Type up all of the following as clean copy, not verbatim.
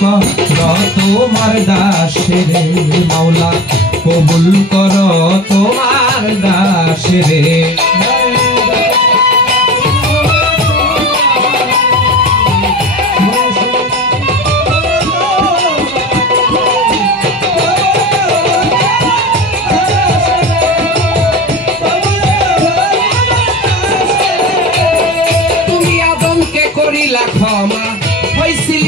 করো তোমার দাসের মাওলা কবুল করো তোমার দাসের তুমি আদমকে করিলা ক্ষমা হইছিল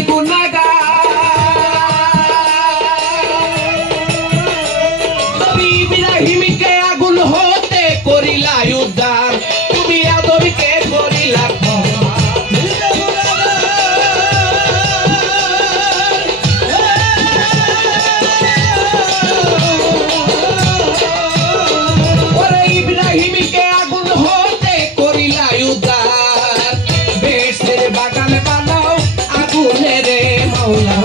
ইব্রাহিমকে আগুন হতে করিলা উদ্ধার তুমি আদমকে করিলা ক্ষমা ওরে ইব্রাহিমকে আগুন হতে করিলা উদ্ধার বেহেশতের বাগান বানাও আগুনে রে মাওলা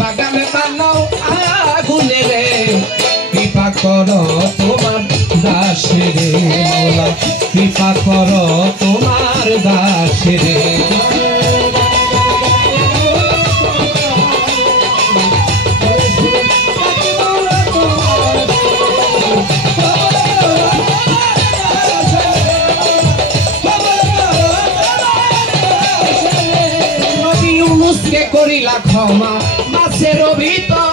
বাগানে বানাও আগুনে রে কৃপা করো তোমার দাসের মাওলা কৃপা করো তোমার দাসের নবী ইউনূসকে করিলা ক্ষমা মাছের ভিতর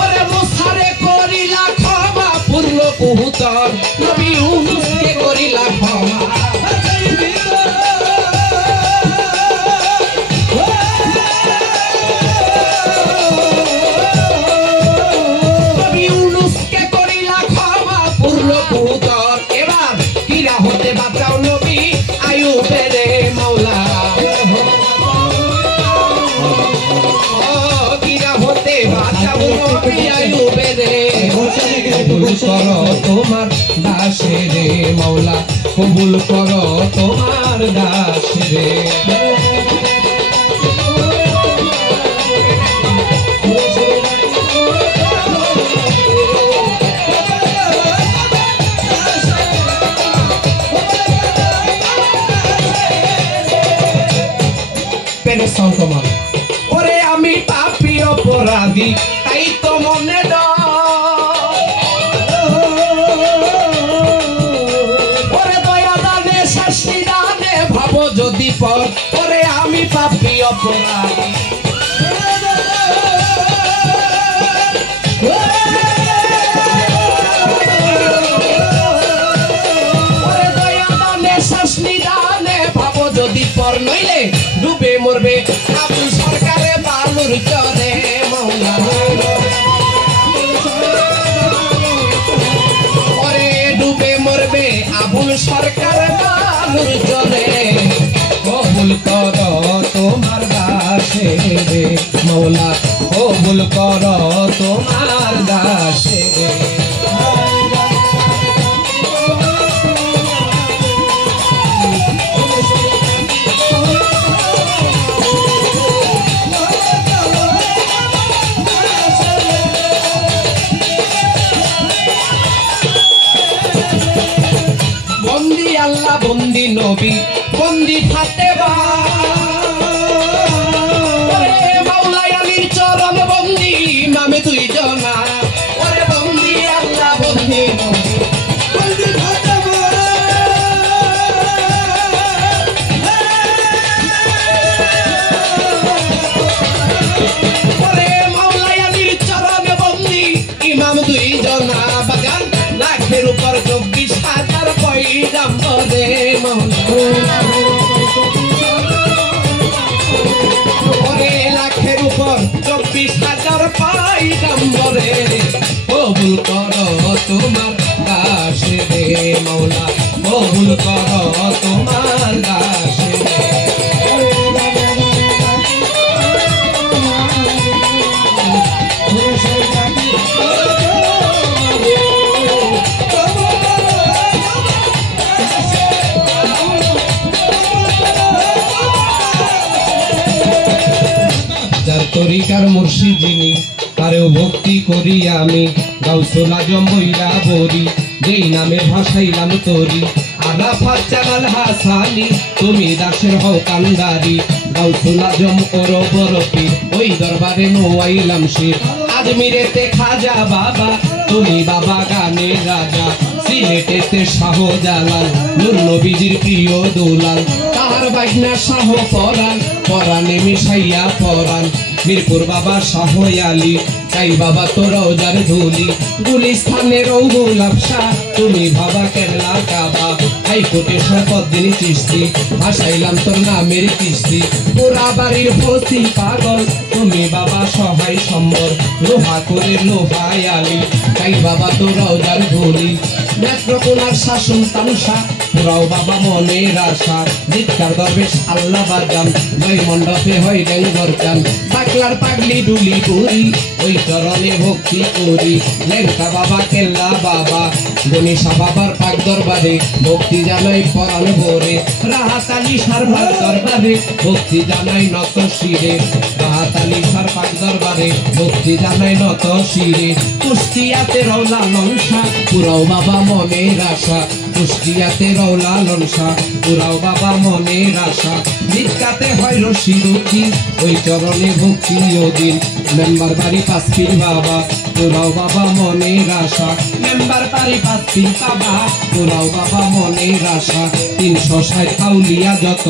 ওরে মুসারে করিলা ক্ষমা পূর্ণ কুহুতর নবী ইউনূসকে করিলা ক্ষমা নবী ইউনূসকে করিলা ক্ষমা পূর্ণ কুহুতর এবার কিরা হতে বাঁচাও নবী আইয়ুবের মাওলা কবুল করো তোমার দাসের মাওলা কবুল করো তোমার দাসের ওরে আমি পাপী অপরাধী তাই তো মনে ওরে দয়া দানে শাস্তি দানে ভাবো যদি পর ওরে আমি পাপী অপরাধী ওরে দয়া দানে শাস্তি দানে ভাবো যদি পর নইলে ডুবে মরবে আবুল সরকারে বালুর চরে মাওলা ওরে ডুবে মরবে আবুল সরকার বালুর চরে কবুল করো তোমার দাসের মাওলা কবুল করো তোমার দাসের বন্দি আল্লাহ বন্দি নবী বন্দি ফাতেমা ওরে মাওলা আলীর চরণ বন্দি ইমামে তুই জনা ওরে বন্দি আল্লাহ বন্দি নবী বন্দি ফাতেমা ওরে মাওলা আলীর চরণ বন্দি ইমাম দুই জনা বাগান লাখের উপর 24,000 পয়গাম্বরে ওরে লাখের উপর 24,000 পয়গাম্বরে কবুল করো তোমার দাসের মাওলা কবুল করো তোমার দাসের তরিকার মুর্শিদ যিনি তারেও ভক্তি করি আমি গাউসুল আজম বইরা বরি যেই নামে ভাসাইলাম তোরি আরাফাত জালাল হাসানি তুমি দাসের হও কান্দারি গাউসুল আজম ওর বড় পীর ওই দরবারে নোয়াইলাম শির আজমিরেতে খাজা বাবা তুমি বাবা গানের রাজা সিলেটেতে শাহজালাল নূর নবীজির প্রিয় দুলাল তার বাইনা শাহ পরাণ পরাণে মিশাইয়া পরাণ মিরপুর বাবা শাহ আলী তাই বাবা তোরাও যার ধুলি গুলিস্থানের গোলাপ শাহ তুমি বাবা কেরলা কাবা হাইকোর্টে শরফুদ্দীন চিশতি ভাসাইলাম তোর নামের কিস্তি পোড়া বাড়ির হস্তি পাগল তুমি বাবা সহায় সম্বর লোহা করে লোহায় আলী তাই বাবা তোরাও যার ধুলি নেত্রকোনার শাসন তামসা তোরাও বাবা মনের আশা জিৎকার দরবেশ আল্লাহ বাজান জয় মণ্ডপে হয় ডেঙ্গর চান বাকলার পাগলি ডুলি করি ওই চরণে ভক্তি করি লেঙ্কা বাবা কেল্লা বাবা গণেশা বাবার পাক দরবারে ভক্তি জানাই পরাণ ভোরে রাহাত আলী সারভার দরবারে ভক্তি জানাই নত শিরে রাহাত আলী সার পাক দরবারে ভক্তি জানাই নত শিরে কুষ্টিয়াতে রওলা লংসা পুরাও বাবা মনের আশা কুষ্টিয়াতে রওলা লংসা পুরাও বাবা মনের আশা ভিক্ষাতে হয় রশিদুদ্দি ওই চরণে ভক্তি ওদিন মেম্বার বাড়ি পাঁচপির বাবা পুরাও বাবা মনের আশা মেম্বার বাড়ি পাঁচপির বাবা পুরাও বাবা মনের আশা 360 আউলিয়া যত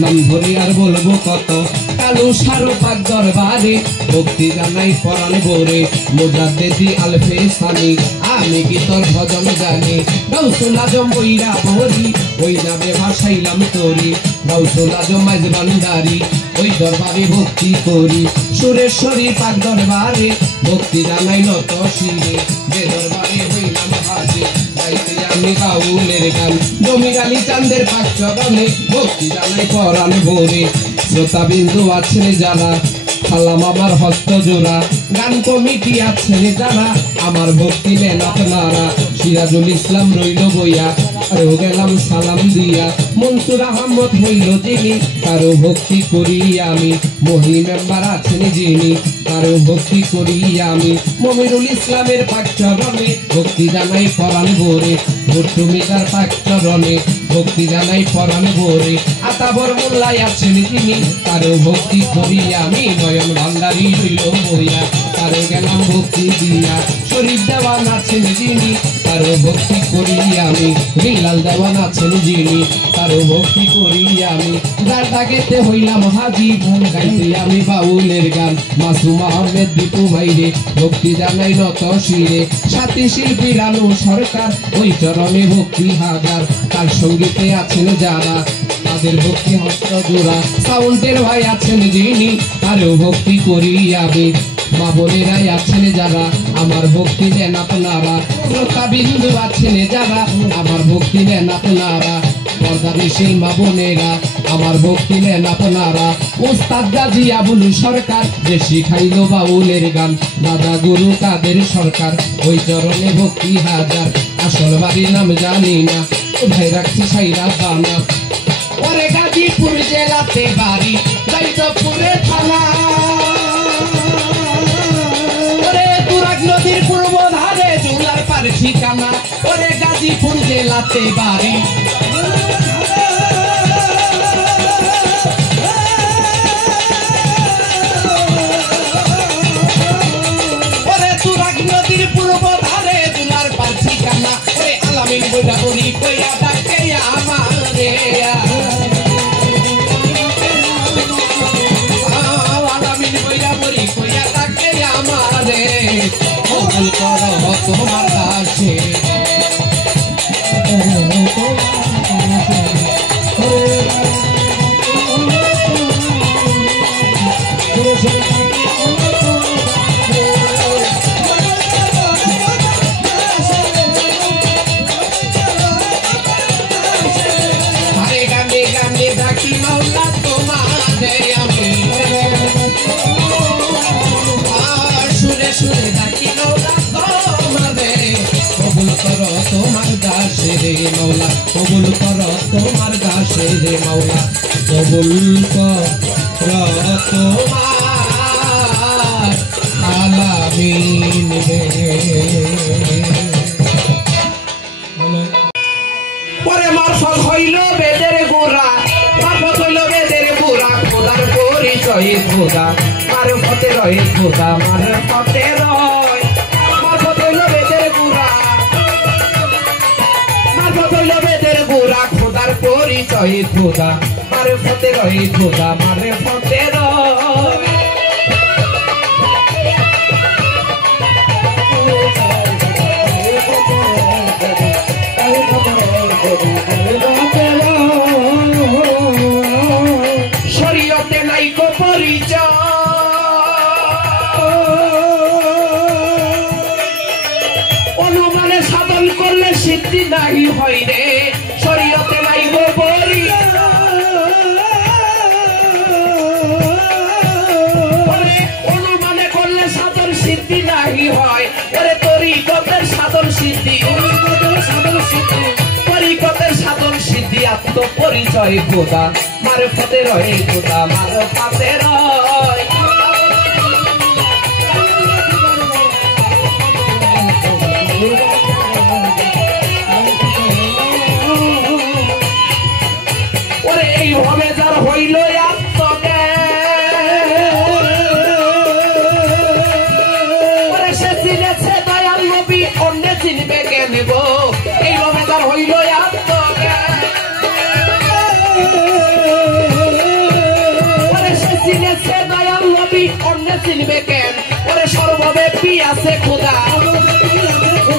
নাম ধরে আর বলবো কত কালু সারো পাক দরবারে ভক্তি জানাই পরাণ ভোরে মুজাদ্দেদি আলফে সানি আমি কি তোর ভজন জানি গাউসুল আজম বইরা বরি ওই নামে ভাসাইলাম তোরি গাউসুল আজম মাঝ ভান্ডারি ওই দরবারে ভক্তি করি সুরেশ্বরী পাক দরবারে ভক্তি জানাই নত শিরে যে দরবারে হইলাম হাজির গাইতে আমি বাউলের গান জমির আলী চাঁদের পাক চরণে ভক্তি জানাই পরাণ ভোরে শ্রোতা বিন্দু আছেন যারা সালাম আমার হস্ত জোড়া গান কমিটি আছেন যারা আমার ভক্তি নেন আপনারা সিরাজুল ইসলাম রইল বইয়া আরো গেলাম সালাম দিয়া মনসুর আহমদ হইল যিনি কারো ভক্তি করি আমি মহি মেম্বার আছেন যিনি কারো ভক্তি করি আমি মমিরুল ইসলামের পাক চরণে ভক্তি জানাই পরাণ ভোরে ভট্টুমিকার পাক চরণে ভক্তি জানাই পরাণ ভোরে আতাবর মোল্লাই আছেন যিনি কারো ভক্তি করি আমি নয়ন ভান্ডারি হইল বইয়া কারো গেলাম ভক্তি দিয়া শরীফ দেওয়ান আছেন যিনি কারো ভক্তি করি আমি বিলাল দেওয়ান আছেন যিনি কারো ভক্তি করি আমি যার ডাকেতে হইলাম হাজি গাইতে আমি বাউলের গান মাসুম আহমেদ দীপু ভাইরে ভক্তি জানাই নত শিরে সাথী শিল্পী রানু সরকার ওই চরণে ভক্তি হাজার তার সঙ্গীতে আছেন যারা তাদের ভক্তি হস্ত জোড়া সাউন্ডের ভাই আছেন যিনি কারো ভক্তি করি আমি মা বোনেরাই আছেন যারা আমার ভক্তি দেন আপনারা শ্রোতা বিন্দু আছেন যারা আমার ভক্তি দেন আপনারা পর্দানিশীল মা বোনেরা আমার ভক্তি নেন আপনারা ওস্তাদ গাজী আবুল সরকার যে শিখাইলো বাউলের গান দাদা গুরু কাদের সরকার ওই চরণে ভক্তি হাজার আসল বাড়ির নাম জানি না ভাই রাখছি সাইরা দানা ওরে গাজীপুর জেলাতে বাড়ি জয়পুরে থানা ওরে তুরাগ নদীর পূর্ব ধারে জুলার পার ঠিকানা ওরে গাজীপুর জেলাতে বাড়ি ওরে তুরাগ নদীর পূর্ব ধারে জুলার পার ঠিকানা ওরে আলামিন বইটা বলি কইয়া ডাকে আমারে কবুল করো তোমার দাসে আরে গানে গানে ডাকি মাওলা তোমারে আমি সুরে সুরে ডাকি মাওলা তোমারে কবুল করো তোমার দাসে রে মাওলা কবুল করো তোমার দাসে রে মাওলা কবুল করো তোমার আলামিন রে খোদা মারফতে রয় খোদা মারফতে রয় মারফত হইল বেদের গুড়া মারফত হইল বেদের গুড়া খোদার পরিচয় খোদা মারফতে রয় খোদা মারফতে রয় শরীয়তে নাইকো পরিচয় অনুমানে সাধন করলে সিদ্ধি নাই হয় রে শরীয়তে নাইকো পরিচয় অনুমানে করলে সাধন সিদ্ধি নাই হয় ওরে তরিকতের সাধন সিদ্ধি তরিকতের সাধন সিদ্ধি আত্মপরিচয় খোদা মারফতে রয় খোদা মারফতে রয় ওরে এইভাবে যার হইল ওরে সে চিনেছে দয়াল নবী অন্য চিনবে কেন গো এইভাবে যার হইল চিনেছে দয়াল নবী অন্য চিনবে কেন ওরে সর্বব্যাপী আছে খোদা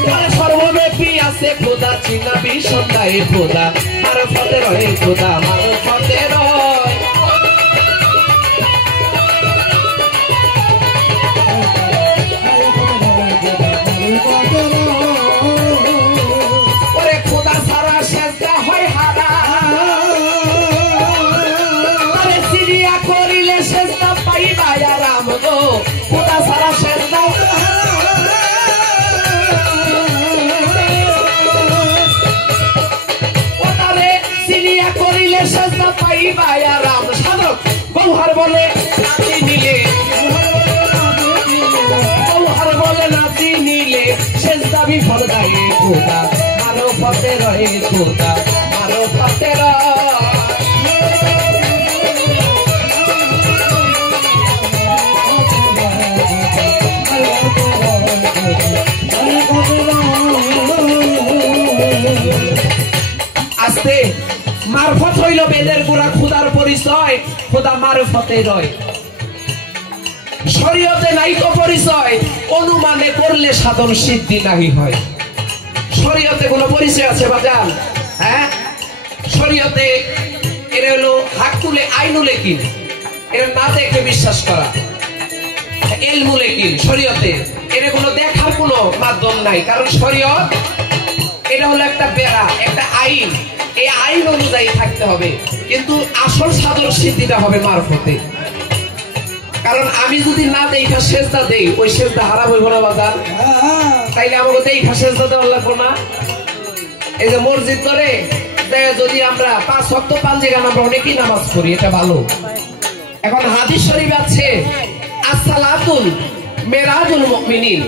ওরে সর্বব্যাপী আছে খোদা চিনাবি সন্ধ্যায় খোদা মারফতে রয় খোদা মারফতে রয় ওরে খোদা সারা সেজদা হয় হারা ওরে সিরিয়া করিলে সেজদা পাইবা আরাম গো খোদা সারা সেজদা ওটারে সিরিয়া করিলে সেজদা পাইবা আরাম সাধক গৌহার বলে নাচি নিলে গৌহার বলে নাচি নিলে সেজদা বিফল গায়ে খোদা মারফতে রয়ে খোদা মারফতে রয় আস্তে মারফত হইল বেদের গুড়া খোদার পরিচয় খোদা মারফতে রয় শরীয়তে নাইকো পরিচয় অনুমানে করলে সাধন সিদ্ধি নাহি হয় শরীয়তে কোনো পরিচয় আছে বাজান হ্যাঁ শরীয়তে এরা হলো হাকুলে আইনুলে কিন এরা না দেখে বিশ্বাস করা ইলমুলে কিন শরীয়তে এরা কোনো দেখার কোনো মাধ্যম নাই কারণ শরীয়ত এটা হলো একটা বেড়া একটা আইন এই আইন অনুযায়ী থাকতে হবে কিন্তু আসল সাধন সিদ্ধিটা হবে মারফতে কারণ আমি যদি না দেখা সেজদা দেই ওই সেজদা হারাম হইব না বাজার তাইলে আমাকে দেখা সেজদা দেওয়া লাগবো না এই যে মসজিদ করে যদি আমরা 5 ওয়াক্ত পাঞ্জিগান আমরা অনেকেই নামাজ পড়ি এটা ভালো এখন হাদিস শরীফ আছে আসসালাতুল মেরাজুল মুমিনিন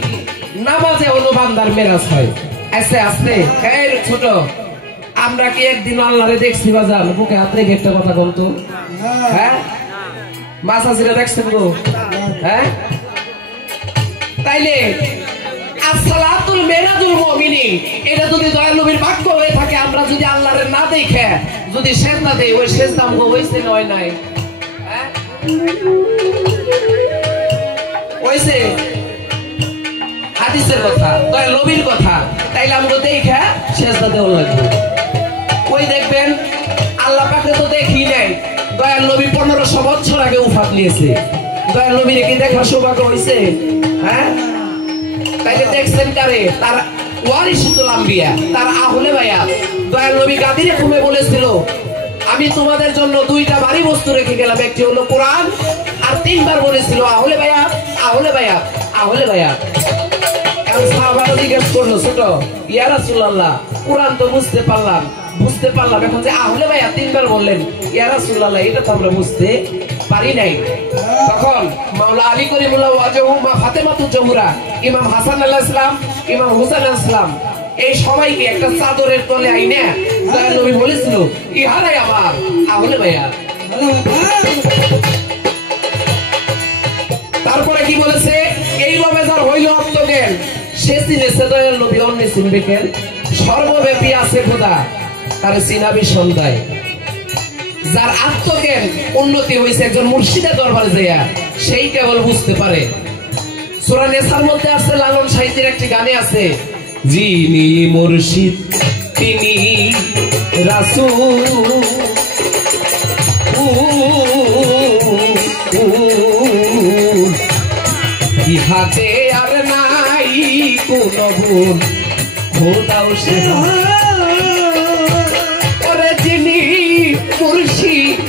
নামাজে হলো বান্দার মেরাজ হয় আস্তে আস্তে এই ছোট আমরা কি একদিন আল্লাহরে দেখছি বাজার বুকে হাত রেখে একটা কথা বলতো হ্যাঁ মাসাজিরা দেখছেন গো হ্যাঁ তাইলে আসসালাতুল মেরাজুল মুমিনিন এটা যদি দয়াল নবীর বাক্য হয়ে থাকে আমরা যদি আল্লাহরে না দেখে যদি সেজদা দেই ওই সেজদা আমগো হইছে নয় নাই হ্যাঁ হইছে হাদিসের কথা দয়াল নবীর কথা তাইলে আমগো দেখে সেজদা দেওয়া লাগবে ওই দেখবেন আল্লাহ পাকে তো দেখি নাই দয়াল নবী 1500 বছর আগে উফাত নিয়েছে দয়াল নবীর কি দেখার সৌভাগ্য হইছে হ্যাঁ তাইলে দেখছেন কারে তার ওয়ারিসুল আম্বিয়া তার আহলে বায়াত দয়াল নবী গাদিরে ঘুমে বলেছিল আমি তোমাদের জন্য দুইটা ভারী বস্তু রেখে গেলাম একটি হলো কোরআন আর তিনবার বলেছিল আহলে বায়াত আহলে বায়াত আহলে বায়াত এখন সাহাবারা জিজ্ঞেস করলো ছোট ইয়া রাসূলুল্লাহ কোরআন তো বুঝতে পারলাম এখন যে আহলে বায়াত তিনবার বললেন ইয়া রাসূলুল্লাহ এটা তো আমরা বুঝতে পারি নাই তখন মাওলা আলী করিমুল্লাহ ওয়াজহু মা ফাতেমাতুজ জোহরা ইমাম হাসান আলাইহিস সালাম ইমাম হুসাইন আলাইহিস সালাম এই সবাইকে একটা চাদরের তলে আইনা দয়াল নবী বলেছিল ইহারাই আমার আহলে বায়াত তারপরে কি বলেছে, এইভাবে যার হইল আত্মজ্ঞান সে চিনেছে দয়াল নবী, অন্য চিনবে কেন? সর্বব্যাপী আছে খোদা, তার চিনাবি সন্ধ্যায়। যার আত্মজ্ঞান উন্নতি হয়েছে একজন মুর্শিদের দরবারে যাইয়া, সেই কেবল বুঝতে পারে। সূরা নেসার মধ্যে আছে, লালন সাহিত্যের একটি গানে আছে, যিনি মুর্শিদ তিনি রাসূল, ইহাতে আর নাই কোন ভুল, খোদাও সে ওরে যিনি মুর্শিদ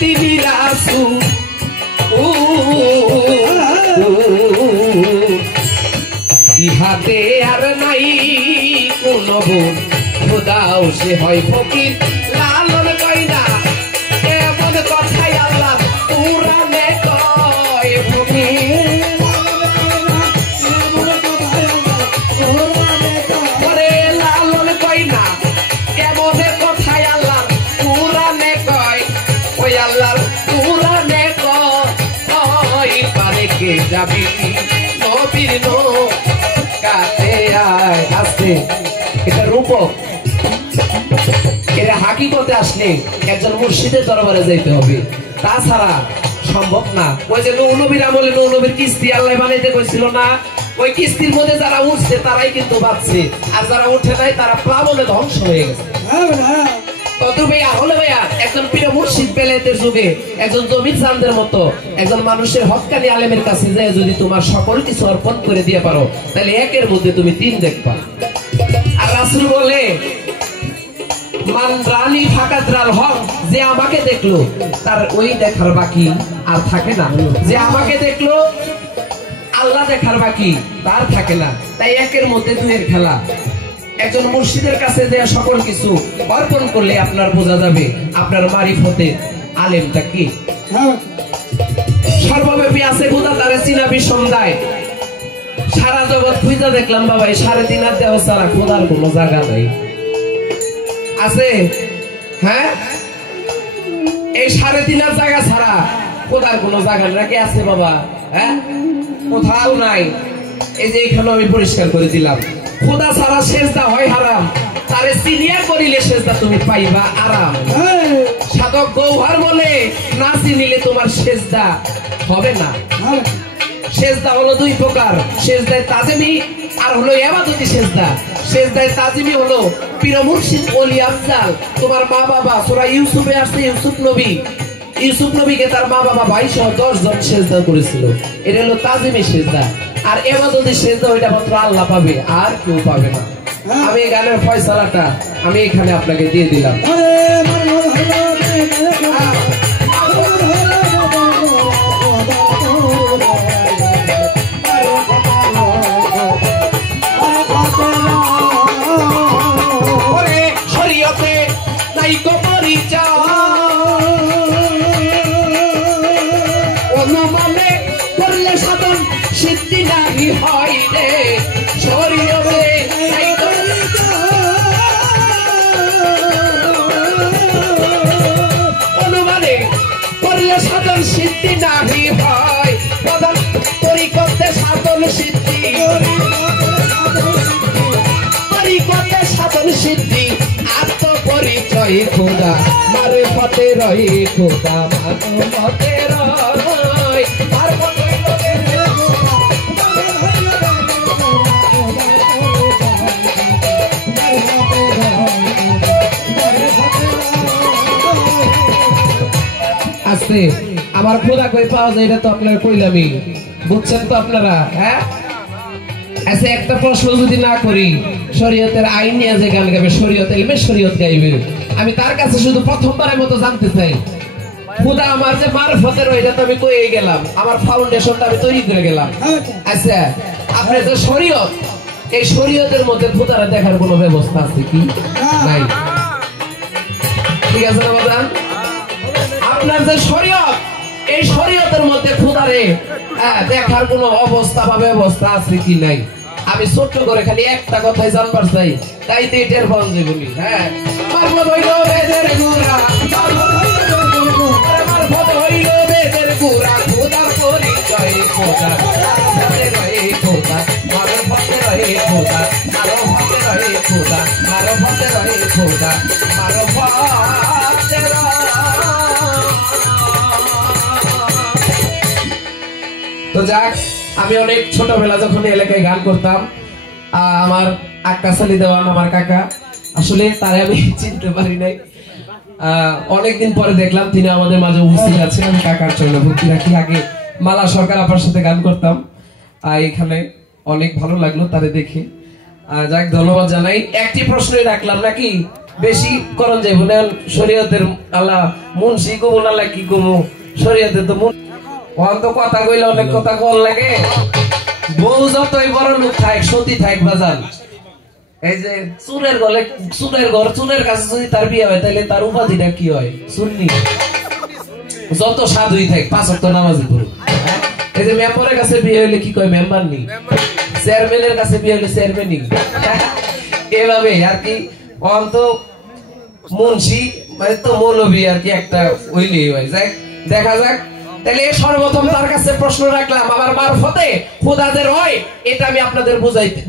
তিনি রাসূল, ইহাতে আর নাই কোন ভুল, খোদাও সে হয় ফকির। লালন কয় না এমন কথাই আল্লাহ কুরআনে কয় ফকির, ওরে লালন কয় না এমন কথাই আল্লাহ কুরআনে কয়, ওই আল্লাহর কুরআনে কয় পারে কে যাবি নবীর নৌকাতে আয়। আসতে এটা রূপক, এটা হাকিকতে আসলে একজন মুর্শিদের দরবারে যাইতে হবে, তাছাড়া সম্ভব না। ওই যে নবীর আমলে নবীর কিস্তি আল্লাহ বানাইতে কইছিল না, ওই কিস্তির মধ্যে যারা উঠছে তারাই কিন্তু বাঁচছে, আর যারা উঠে নাই তারা প্লাবনে ধ্বংস হয়ে গেছে। একজন প্রিয় মুর্শিদ বেলায়েতের যুগে একজন জমির চাঁদের মতো একজন মানুষের হক্কানি আলেমের কাছে যায়, যদি তোমার সকল কিছু অর্পণ করে দিয়ে পারো তাহলে একের মধ্যে তুমি 3 দেখবা। আর রাসূল বলে মান রানী ফাকাতরাল হক, যে আমাকে দেখলো তার ওই দেখার বাকি আর থাকে না, যে আমাকে দেখলো আল্লাহ দেখার বাকি তার থাকে না। তাই একের মধ্যে 2 খেলা। একজন মুর্শিদের কাছে দেয়া সকল কিছু অর্পণ করলে আপনার বোঝা যাবে আপনার মারিফতে আলেমটা কি। সর্বব্যাপী আছে খোদা, তারে চিনাবি সন্ধ্যায়। সারা জগৎ খুঁজা দেখলাম বাবা, এই 3.5 হাত দেহ ছাড়া খোদার কোনো জায়গা নাই। আছে? হ্যাঁ, এই 3.5 হাত জায়গা ছাড়া খোদার কোনো জায়গা নাকি আছে বাবা? হ্যাঁ, কোথাও নাই। এই যে এখানে আমি পরিষ্কার করে দিলাম, খোদা ছাড়া সেজদা হয় হারাম, তারে চিনিয়া করিলে সেজদা তুমি পাইবা আরাম। সাধক গৌহর বলে না চিনিলে তোমার সেজদা হবে না। সেজদা হলো 2 প্রকার, সেজদায়ে তাজিমি আর হলো ইবাদতি সেজদা। সেজদায়ে তাজিমি হলো পীর মুর্শিদ ওলি আফজাল, তোমার মা বাবা। সূরা ইউসুফে আছে ইউসুফ নবীকে তার মা বাবা ভাই সহ 10 জন সেজদা করেছিল, এটা হলো তাজিমি সেজদা। আর ইবাদতি সেজদা ওইটা মাত্র আল্লাহ পাবে, আর কেউ পাবে না। আমি এই গানের ফয়সালাটা আমি এখানে আপনাকে দিয়ে দিলাম। শরীয়তে নাই কো পরিচয়, অনুমানে করলে সাধন সিদ্ধি নাহি হয় রে। শরীয়তে নাই কো অনুমানে করলে সাধন সিদ্ধি নাহি হয়, প্রধান তরিকতে সাধন সিদ্ধি, তরিকতে সাধন সিদ্ধি। আত্মপরিচয় খোদা মারিফতে রই, খোদা মারিফতে রই। আর আস্তে আমার খোদা কই পাওয়া যায়, এটা তো আপনারা কইলামই, বুঝছেন তো আপনারা? হ্যাঁ, আচ্ছা একটা প্রশ্ন যদি না করি, শরীয়তের আইন নিয়ে যে গান গাবে, শরীয়ত ইলমে শরীয়ত গাইবে, আমি তার কাছে শুধু প্রথমবারের মতো জানতে চাই খোদা আমার যে মারফতের ওইটা তো আমি কইয়ে গেলাম, আমার ফাউন্ডেশনটা আমি তৈরি করে গেলাম। আচ্ছা আপনি যে শরীয়ত, এই শরীয়তের মধ্যে খোদারা দেখার কোনো ব্যবস্থা আছে কি? নাই। ঠিক আছে না বাজান? আপনার যে শরীয়ত, এই শরীয়তের মধ্যে খোদারে দেখার কোনো অবস্থা বা ব্যবস্থা আছে কি নাই? আমি ছোট্ট করে খালি একটা কথাই জানবার চাই, তাই তো এটার বন্ধে বলি। হ্যাঁ, মারফত হইল বেদের গুড়া, মারফত হইল বেদের গুড়া, খোদার পরিচয় খোদা মারফতে রে খোদা মারফতে তো যাক আমি অনেক ছোটবেলা যখন এলাকায় গান করতাম আমার আক্কা সালি দেওয়ান আমার কাকা আসলে তারে আমি চিনতে পারি নাই অনেকদিন পরে দেখলাম তিনি আমাদের মাঝে উপস্থিত আছেন আমি কাকার জন্য ভক্তি রাখি আগে মালা সরকার আপার সাথে গান করতাম এখানে অনেক ভালো লাগলো তারে দেখে যাক ধন্যবাদ জানাই একটি প্রশ্নই রাখলাম নাকি বেশি করণ যাইব না শরীয়তের আল্লাহ মুন্সি কবুল আল্লাহ কি কমু শরীয়তে তো অন্ত কথা কইলে অনেক কথা কল লাগে বউ যতই বড় লোক থাক সতী থাক বাজান এই যে চুরের গলে চুরের ঘর চুরের কাছে যদি তার বিয়ে হয় তাহলে তার উপাধিটা কি হয় সুন্নি যত সাধুই থাক 5 ওয়াক্ত নামাজি পড়ে এই যে মেম্বারের কাছে বিয়ে হইলে কি কয় মেম্বার নি চেয়ারম্যানের কাছে বিয়ে হইলে চেয়ারম্যানই এভাবে আর কি অন্ত মুন্সি মানে তো মৌলবী আর কি একটা হইলেই হয় যাক দেখা যাক তাহলে সর্বপ্রথম তার কাছে প্রশ্ন রাখলাম আমার মারফতে খোদাদের হয় এটা আমি আপনাদের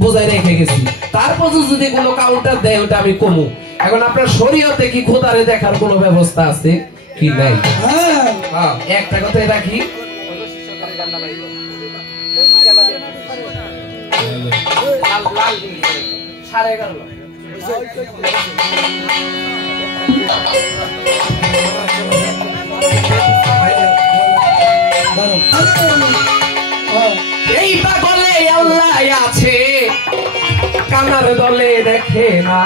বুঝাই রেখে গেছি তারপর যদি কোনো কাউন্টার দেয় ওটা আমি কমু এখন আপনার শরীয়তে কি খোদারে দেখার কোনো ব্যবস্থা আছে কি নাই একটা কথাই রাখি এই পাগলে আল্লাহ আছে কানার দলে দেখে না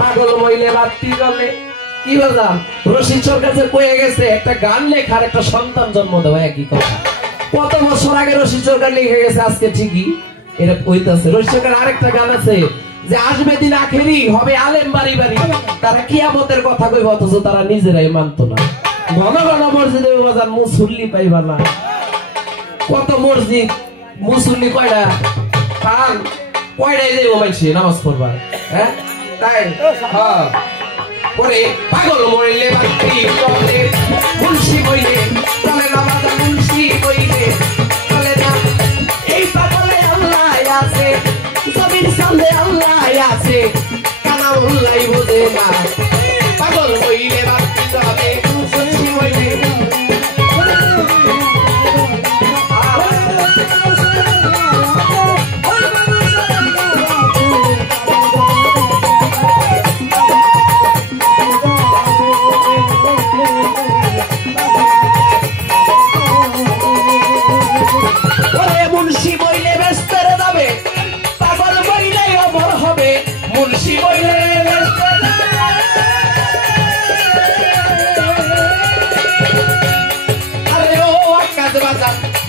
পাগল মইলে বাতি জ্বলে কি বললাম রশিদ কাছে কয়ে গেছে একটা গান লেখার একটা সন্তান জন্ম দেওয়া একই কথা কত বছর আগে রশিদ সরকার লিখে গেছে আজকে ঠিকই এটা কইতাছে রশিদ সরকার আরেকটা গান আছে যে আসবে দিন আখেরি হবে আলেম বাড়ি বাড়ি তারা কিয়ামতের কথা কইব অথচ তারা নিজেরাই মানতো না ঘন ঘন মসজিদে বাজার মুসল্লি পাইবা না কত মসজিদ মুসল্লি কয়টা পান কয়টাই যাইব মাইছে নামাজ পড়বার হ্যাঁ তাই হ্যাঁ পরে পাগল মরিলে বাতি চলে মুন্সি কইলে চলে না বাজার মুন্সি কইলে চলে না এই পাগলে আল্লাহ আছে সবির সামনে আল্লাহ আছে কানা উল্লাই বোঝে না পাগল মরিলে বাতি চলে মুন্সি কইলে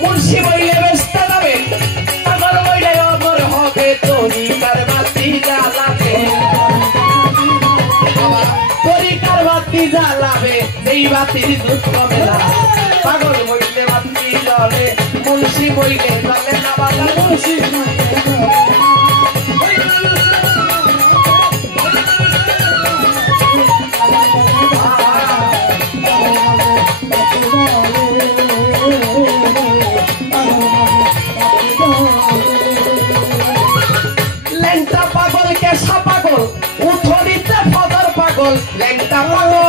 মুন্সি বইলে ব্যস্ত যাবে পাগল বইলে অমর হবে তরিকার বাতি জ্বালাবে তরিকার বাতি জ্বালাবে যেই বাতির দুধ কমে না পাগল বইলে বাতি জ্বলে মুন্সি বইলে জ্বলে না বাবা মুন্সি লেংটা পাগল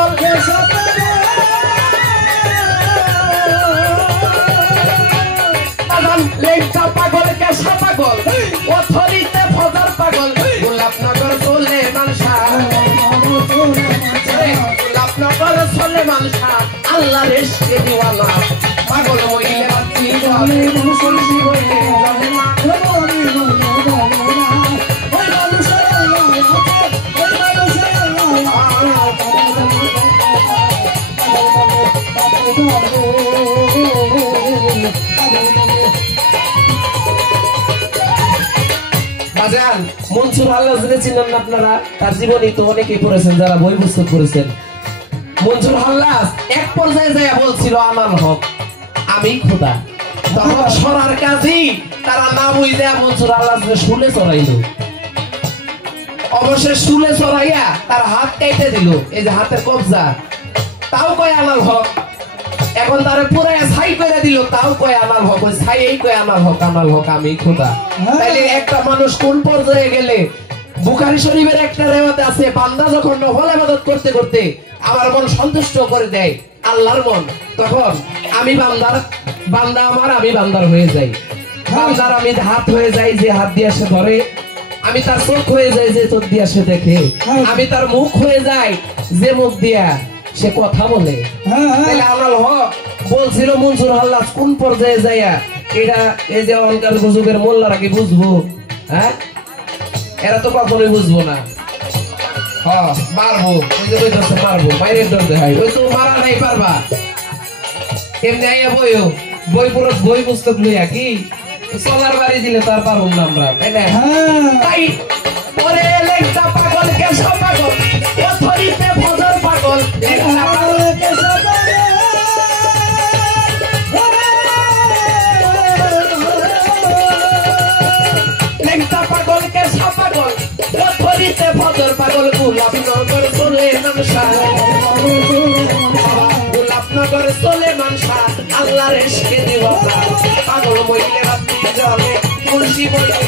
লেংটা পাগল কেসা পাগল ওথরিতে ফজর পাগল গোলাপনগর চলে মানসা গোলাপনগর চলে মানসা আল্লাহ রেশকে দিওয়ানা পাগল হইলে বাতি জ্বলে মুসলসি হইলে জ্বলে না বাজান মনসুর আল্লাহ চিনেন না আপনারা তার জীবনী তো অনেকেই পড়েছেন যারা বই পুস্তক পড়েছেন মনসুর হাল্লাস এক পর্যায়ে যায় বলছিল আনাল হক আমি খোদা তখন সরার কাজী তারা না বুঝে মনসুর হাল্লাস শুলে চড়াইলো অবশ্যই শুলে চড়াইয়া তার হাত কেটে দিল এই যে হাতের কবজা তাও কয় আনাল হক এখন তারে পুরাই ছাই করে দিল তাও কয় আনাল হক ওই ছাই এই কয় আনাল হক আমি খোদা তাইলে একটা মানুষ কোন পর্যায়ে গেলে বুখারী শরীফের একটা রিওয়ায়াতে আছে, বান্দা যখন নফল ইবাদত করতে করতে আমার মন সন্তুষ্ট করে দেয় আল্লাহর মন, তখন আমি বান্দা আমার আমি বান্দার হয়ে যাই। বান্দার আমি হাত হয়ে যাই, যে হাত দিয়ে সে ধরে। আমি তার চোখ হয়ে যাই, যে চোখ দিয়ে সে দেখে। আমি তার মুখ হয়ে যাই, যে মুখ দিয়া সে কথা বলে। তাহলে আনাল হক বলছিল মনসুর হাল্লাস কোন পর্যায়ে যাইয়া এটা এই যে অনকার যুগের মোল্লারা কি বুঝবো? হ্যাঁ, এরা তো কখনোই বুঝবো না। মারবো, ওই যে কইতাছে মারবো, বাইরের ডর দেখাই, ওই তো মারা নাই পারবা। কেমনে আইয়া বই পুরো বই পুস্তক লইয়া কি সোলার বাড়ি দিলে তার পারুম না আমরা, তাই না? তাই ওরে লেখা পাগল কেশব পাগল, ও ধরিতে ভজর পাগল, লেখা পাগল কেশব পাগল কেশব পাগল, ও ধরিতে ভজর পাগল, গোলাপনগর সুলেমান শাহ, গোলাপনগর সুলেমান শাহ, আল্লাহর ইশকে দিওয়ানা, পাগল বইলে রাত্রি জলে, মুন্সি বইলে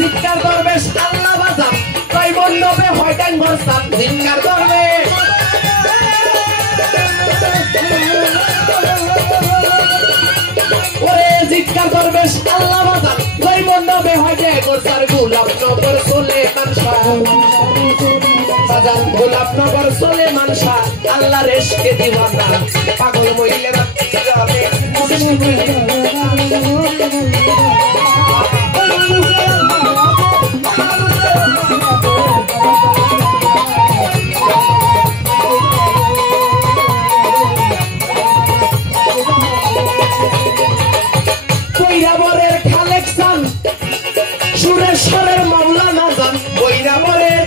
জিজ্ঞার দরবেশ আল্লাহ বাজান, তাই বলবে হয়টান বর্ষাপ জিজ্ঞার দরবেশ, ওরে জিজ্ঞার দরবেশ আল্লাহ বাজান, তাই বলবে হয়টে গোসার, গোলাপনগর সুলেমান শাহ বাজান, গোলাপনগর সুলেমান শাহ, আল্লাহর ইশকে দিওয়ানা, পাগল মইলে রাত্রি জলে, মুন্সি বইলে বৈরাবরের কালেকশন, সুরেশ্বরের মাওলানা জান, বৈরাবরের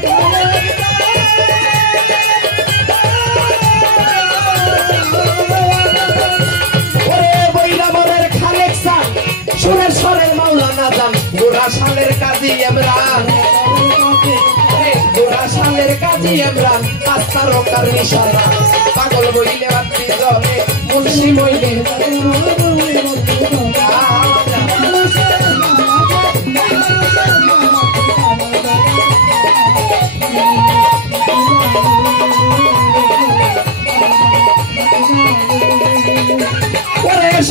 বৈরাবরের কালেকশন, সুরেশ্বরের মাওলানা জান, গোরাশালের কাজী ইমরান, গোরাশালের কাজী ইমরান, আস্তারকার নিশানা, পাগল বইলে রাত্রি জলে, মুন্সি বইলে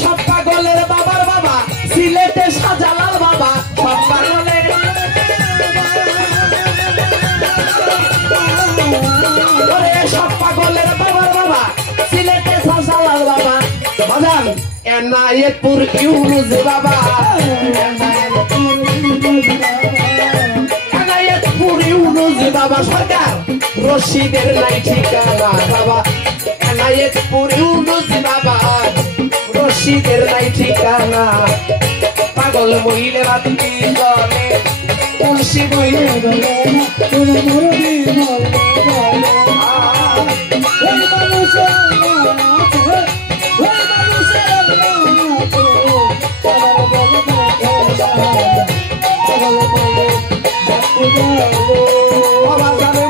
সব পাগলের বাবার বাবা, সিলেটে শাহজালাল বাবা, সব পাগলের সব পাগলের বাবার বাবা, সিলেটে শাহজালাল বাবা, বাজান এনায়েতপুর ইউনুস বাবা, এনায়েতপুর ইউনুস বাবা সরকার, রশিদের নাই ঠিকানা বাবা, এনায়েতপুর ইউনুস বাবা, রশিদের নাই ঠিকানা, পাগল মহিলে রাত্রি জলে, মুন্সি বইলে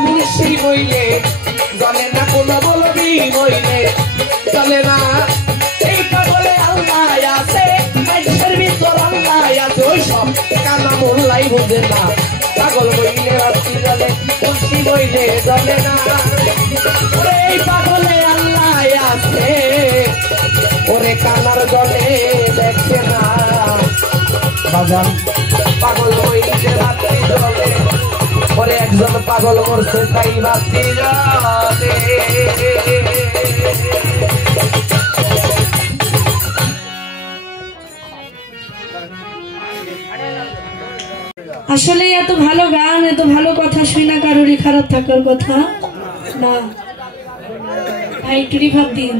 মুন্সি বইলে জলে না, কোন বলবি বইলে চলে না, এই পাগলে আল্লাহ আছে, মানুষের ভিতর আল্লাহ আছে, ওই সব কানা মোল্লাই বোঝে না, পাগল বইলে রাত্রি জলে, মুন্সি বইলে জলে না, এই পাগলে আল্লাহ আছে, ওরে কানার জলে দেখে না, বাজান পাগল বইলে রাত্রি জলে, ওরে একজন পাগল মরছে তাই রাত্রি জলে। আসলে এত ভালো গান, এত ভালো কথা শুই না কারোরই খারাপ থাকার কথা না, একটু রিভাব দিন।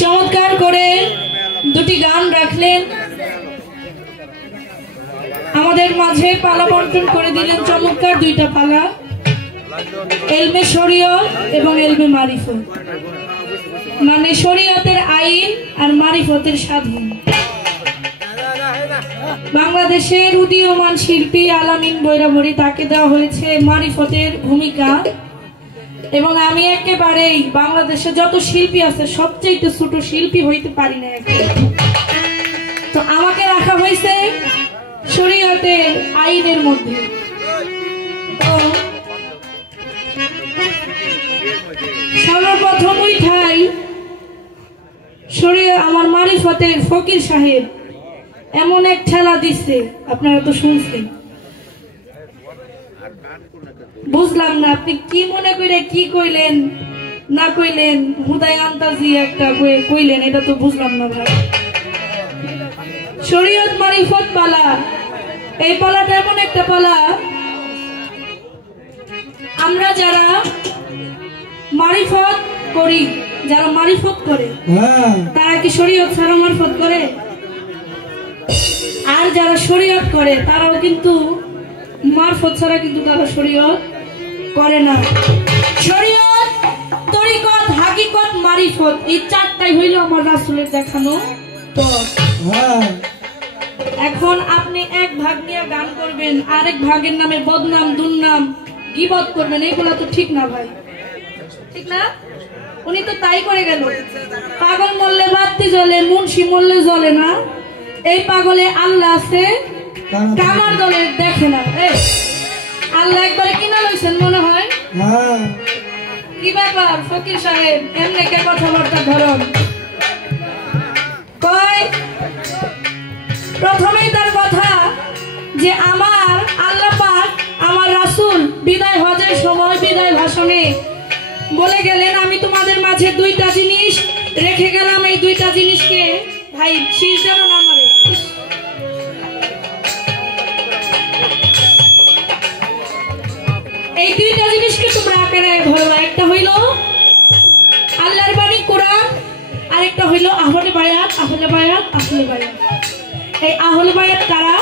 চমৎকার করে দুটি গান রাখলেন, আমাদের মাঝে পালা বন্টন করে দিলেন, চমৎকার দুইটা পালা, এলমে শরীয়ত এবং এলমে মারিফত, মানে শরীয়তের আইন আর মারিফতের সাধন। বাংলাদেশের উদীয়মান শিল্পী আলামিন বৈরাবরী, তাকে দেওয়া হয়েছে মারিফতের ভূমিকা। এবং আমি একেবারেই বাংলাদেশে যত শিল্পী আছে সবচেয়ে ছোট শিল্পী হইতে পারি না এখন। তো আমাকে রাখা হয়েছে শরীয়তের আইনের মধ্যে। তো সর্বপ্রথম উঠাই শরীয়ত আমার মারিফতের ফকির সাহেব এমন এক ঠেলা দিচ্ছে, আপনারা তো শুনছেন। বুঝলাম না আপনি কি মনে করে কি কইলেন না কইলেন, হুদায় আন্তাজি একটা কইলেন, এটা তো বুঝলাম না ভাই। শরীয়ত মারিফত পালা, এই পালাটা এমন একটা পালা, আমরা যারা মারিফত করি, যারা মারিফত করে তারা কি শরীয়ত ছাড়া মারিফত করে? আর যারা শরীয়ত করে তারাও কিন্তু মারফত ছাড়া কিন্তু তারা শরীয়ত করে না। শরীয়ত, তরিকত, হাকিকত, মারিফত, এই চারটাই হইল আমার রাসূলের দেখানো পথ। এখন আপনি এক ভাগ নিয়ে গান করবেন, আরেক ভাগের নামে বদনাম দুর্নাম গীবত করবেন, এগুলা তো ঠিক না ভাই, ঠিক না? উনি তো তাই করে গেল। পাগল মরলে বাতি জ্বলে, মুন্সি মরলে জ্বলে না। এই পাগলে আল্লাহ আছে, কামার দলে দেখে না। আল্লাহ একবারে কিনা লইছেন মনে হয়। কি ব্যাপার ফকির সাহেব, এমনি কে কথাবার্তা ধরন? প্রথমেই তার কথা যে আমার আল্লাহ পাক আমার রাসূল বিদায় হজের সময় বিদায় ভাষণে বলে গেলেন, আমি তোমাদের মাঝে দুইটা জিনিস রেখে গেলাম, এই দুইটা জিনিসকে ভাই শীষ যেন না মারে। এই দুইটা জিনিসকে তোমরা আঁকড়ে ধরো, একটা হইল আল্লাহর বাণী কোরআন, আরেকটা হইল আহলে বায়াত। আহলে বায়াত, আহলে বায়াত। এই আহলে বায়াত কারা?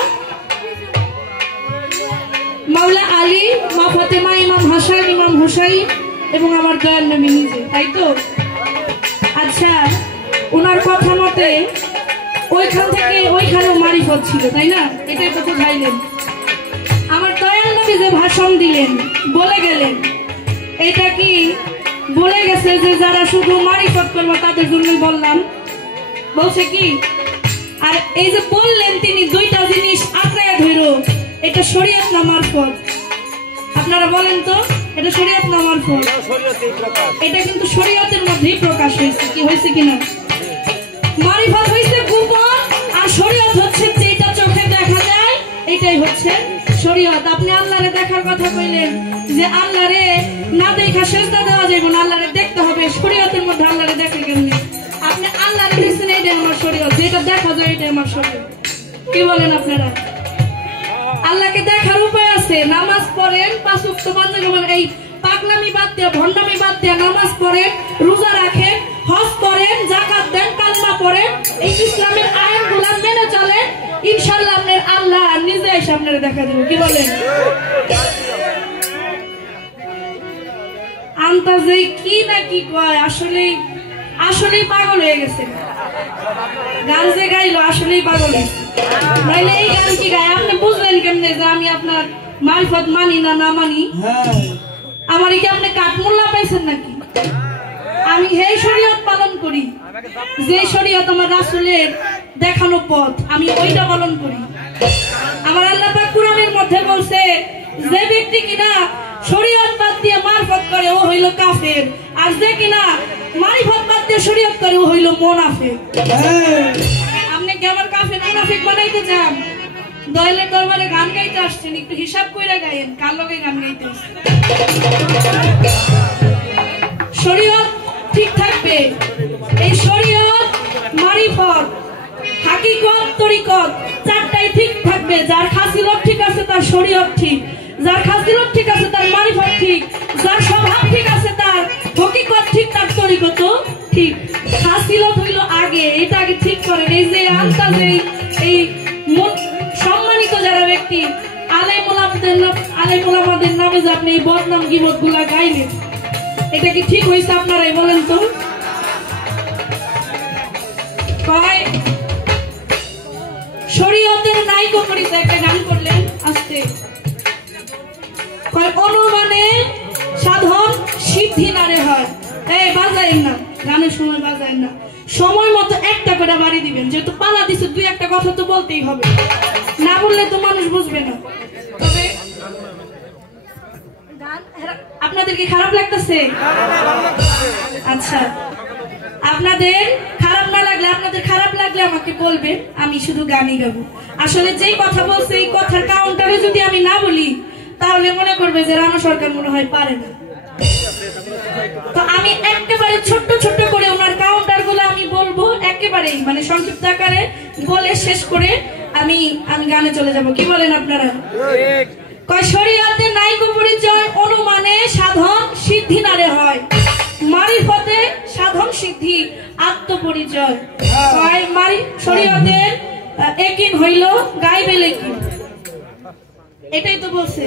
মাওলা আলী, মা ফাতেমা, ইমাম হাসান, ইমাম হুসাইন এবং আমার দয়াল নবী নিজে, তাই তো? আচ্ছা, ওনার কথা মতে ওইখান থেকে ওইখানেও মারিফত ছিল, তাই না? এটাই তো বুঝাইলেন। আমার দয়াল নবী যে ভাষণ দিলেন, বলে গেলেন, এটা কি বলে গেছে যে যারা শুধু মারিফত করবে তাদের জন্যই বললাম? বলছে কি? আর এই যে বললেন তিনি দুইটা জিনিস আঁকড়ায় ধরো, এটা শরীয়ত না মারফত? আপনারা বলেন তো, এটা শরীয়ত না মারফত? এটা কিন্তু শরীয়তের মধ্যেই প্রকাশ হয়েছে। কি হয়েছে কিনা? মারিফত হয়েছে গোপন, আর শরীয়ত হচ্ছে যেটা চোখে দেখা যায়, এটাই হচ্ছে শরীয়ত। আপনি আল্লাহরে দেখার কথা কইলেন যে আল্লাহরে না দেখা সেজদা দেওয়া যাবে না, আল্লাহরে দেখতে হবে। শরীয়তের মধ্যে আল্লাহরে দেখে কেমনে? আপনি আল্লাহরে দেখছেন, এইটাই আমার শরীয়ত। যেটা দেখা যায় এটাই আমার শরীয়ত। কি বলেন আপনারা? আল্লাহকে দেখার উপায় আছে। নামাজ পড়েন, 5 ওয়াক্ত নামাজ, এই পাগলামি বাদ দিয়ে, ভণ্ডামি বাদ দিয়ে নামাজ পড়েন, রোজা রাখেন, হজ করেন, যাকাত দেন, কালেমা পড়েন, এই ইসলামের আইনগুলো মেনে চলেন, ইনশাআল্লাহ আপনার আল্লাহ নিজে এসে আপনারা দেখা দেবে। কি বলেন? আন্তাজে কি না কি কয়, আসলেই পাগল হয়ে গেছে। গান যে গাইলো আসলেই পাগল হয়েছে। নাইলে এই গান কি গায়? আপনি বুঝলেন কেমনে যে আমি আপনার মারিফত মানি না না মানি? আমার কি আপনি কাঠমোল্লা পাইছেন নাকি? আমি এই শরীয়ত পালন করি, যে শরীয়ত আমার রাসূলের দেখানো পথ, আমি ওইটা পালন করি। আমার আল্লাহ পাক কুরআনের মধ্যে বলছে, যে ব্যক্তি কিনা শরীয়ত বাদ দিয়ে মারফত করে ও হইল কাফের, আর যে কিনা মারিফত বাদ দিয়ে শরীয়ত করে ও হইল মুনাফিক। আপনি কি আবার কাফের মুনাফিক বানাইতে চান? দয়ালের দরবারে গান গাইতে আসছেন, একটু হিসাব কইরা গায়েন কার লগে গান গাইতে আসছেন। শরীয়ত ঠিক থাকবে, এই শরীয়ত, মারিফত, হাকিকত, তরিকত চারটাই ঠিক থাকবে। যার খাসিলত ঠিক আছে তার শরীয়ত ঠিক, যার খাসিলত ঠিক আছে তার মারিফত ঠিক, যার স্বভাব ঠিক আছে তার হাকিকত ঠিক, তার তরিকত ঠিক। খাসিলত হইল আগে, এটা আগে ঠিক করেন। এই যে আন্তাজে এই সম্মানিত যারা ব্যক্তি আলেম ওলামাদের নামে যে আপনি এই বদনাম গীবত গুলা গাইলেন, এটা কি ঠিক হয়েছে? আপনারাই বলেন তো। শরীয়তের নাই নাইকো পরিচয় একটা গান করলেন আস্তে অনুমানে সাধন সিদ্ধি নারে হয়। এই বাজায়েন না, গানের সময় বাজায়েন না, সময় মতো একটা করে বাড়ি দিবেন, যেহেতু পালা দিছে দুই একটা কথা তো বলতেই হবে, না বললে তো মানুষ বুঝবে না। তবে আপনাদের কি খারাপ লাগতেছে? আচ্ছা, আপনাদের খারাপ না লাগলে, আপনাদের খারাপ লাগলে আমাকে বলবেন, আমি শুধু গানই গাবো। আসলে যেই কথা বলছে এই কথার কাউন্টারে যদি আমি না বলি তাহলে মনে করবে যে রানা সরকার মনে হয় পারে না। তো আমি একেবারে ছোট্ট ছোট্ট করে ওনার কাউন্টার গুলো আমি বলবো, একেবারেই মানে সংক্ষিপ্ত আকারে বলে শেষ করে আমি গানে চলে যাব। কি বলেন আপনারা? কয় শরীয়তে নাইকো পরিচয়, অনুমানে সাধন সিদ্ধি নারে হয়, মারিফতে সাধন সিদ্ধি আত্মপরিচয়। কয় শরীয়তের একিন হইল গাইবে লেকিন, এটাই তো বলছে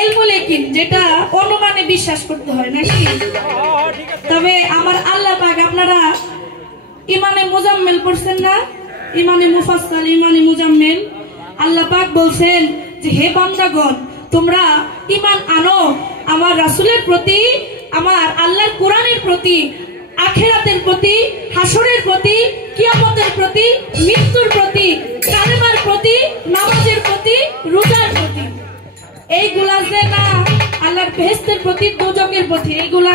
এলমুল একিন, যেটা অনুমানে বিশ্বাস করতে হয় নাকি? তবে আমার আল্লাহ পাক, আপনারা ইমানে মুজাম্মেল পড়ছেন না? ইমানে মুফাসসাল, ইমানে মুজাম্মেল, আল্লাহ পাক বলছেন যে হে বান্দাগণ, তোমরা ঈমান আনো আমার রাসূলের প্রতি, আমার আল্লাহর কোরআনের প্রতি, আখিরাতের প্রতি, হাসরের প্রতি, কিয়ামতের প্রতি, মৃত্যুর প্রতি, কালেমার প্রতি, নামাজের প্রতি, রোজার প্রতি। এইগুলা যে না আল্লাহর বেহেশতের প্রতি, দোজকের প্রতি, এইগুলা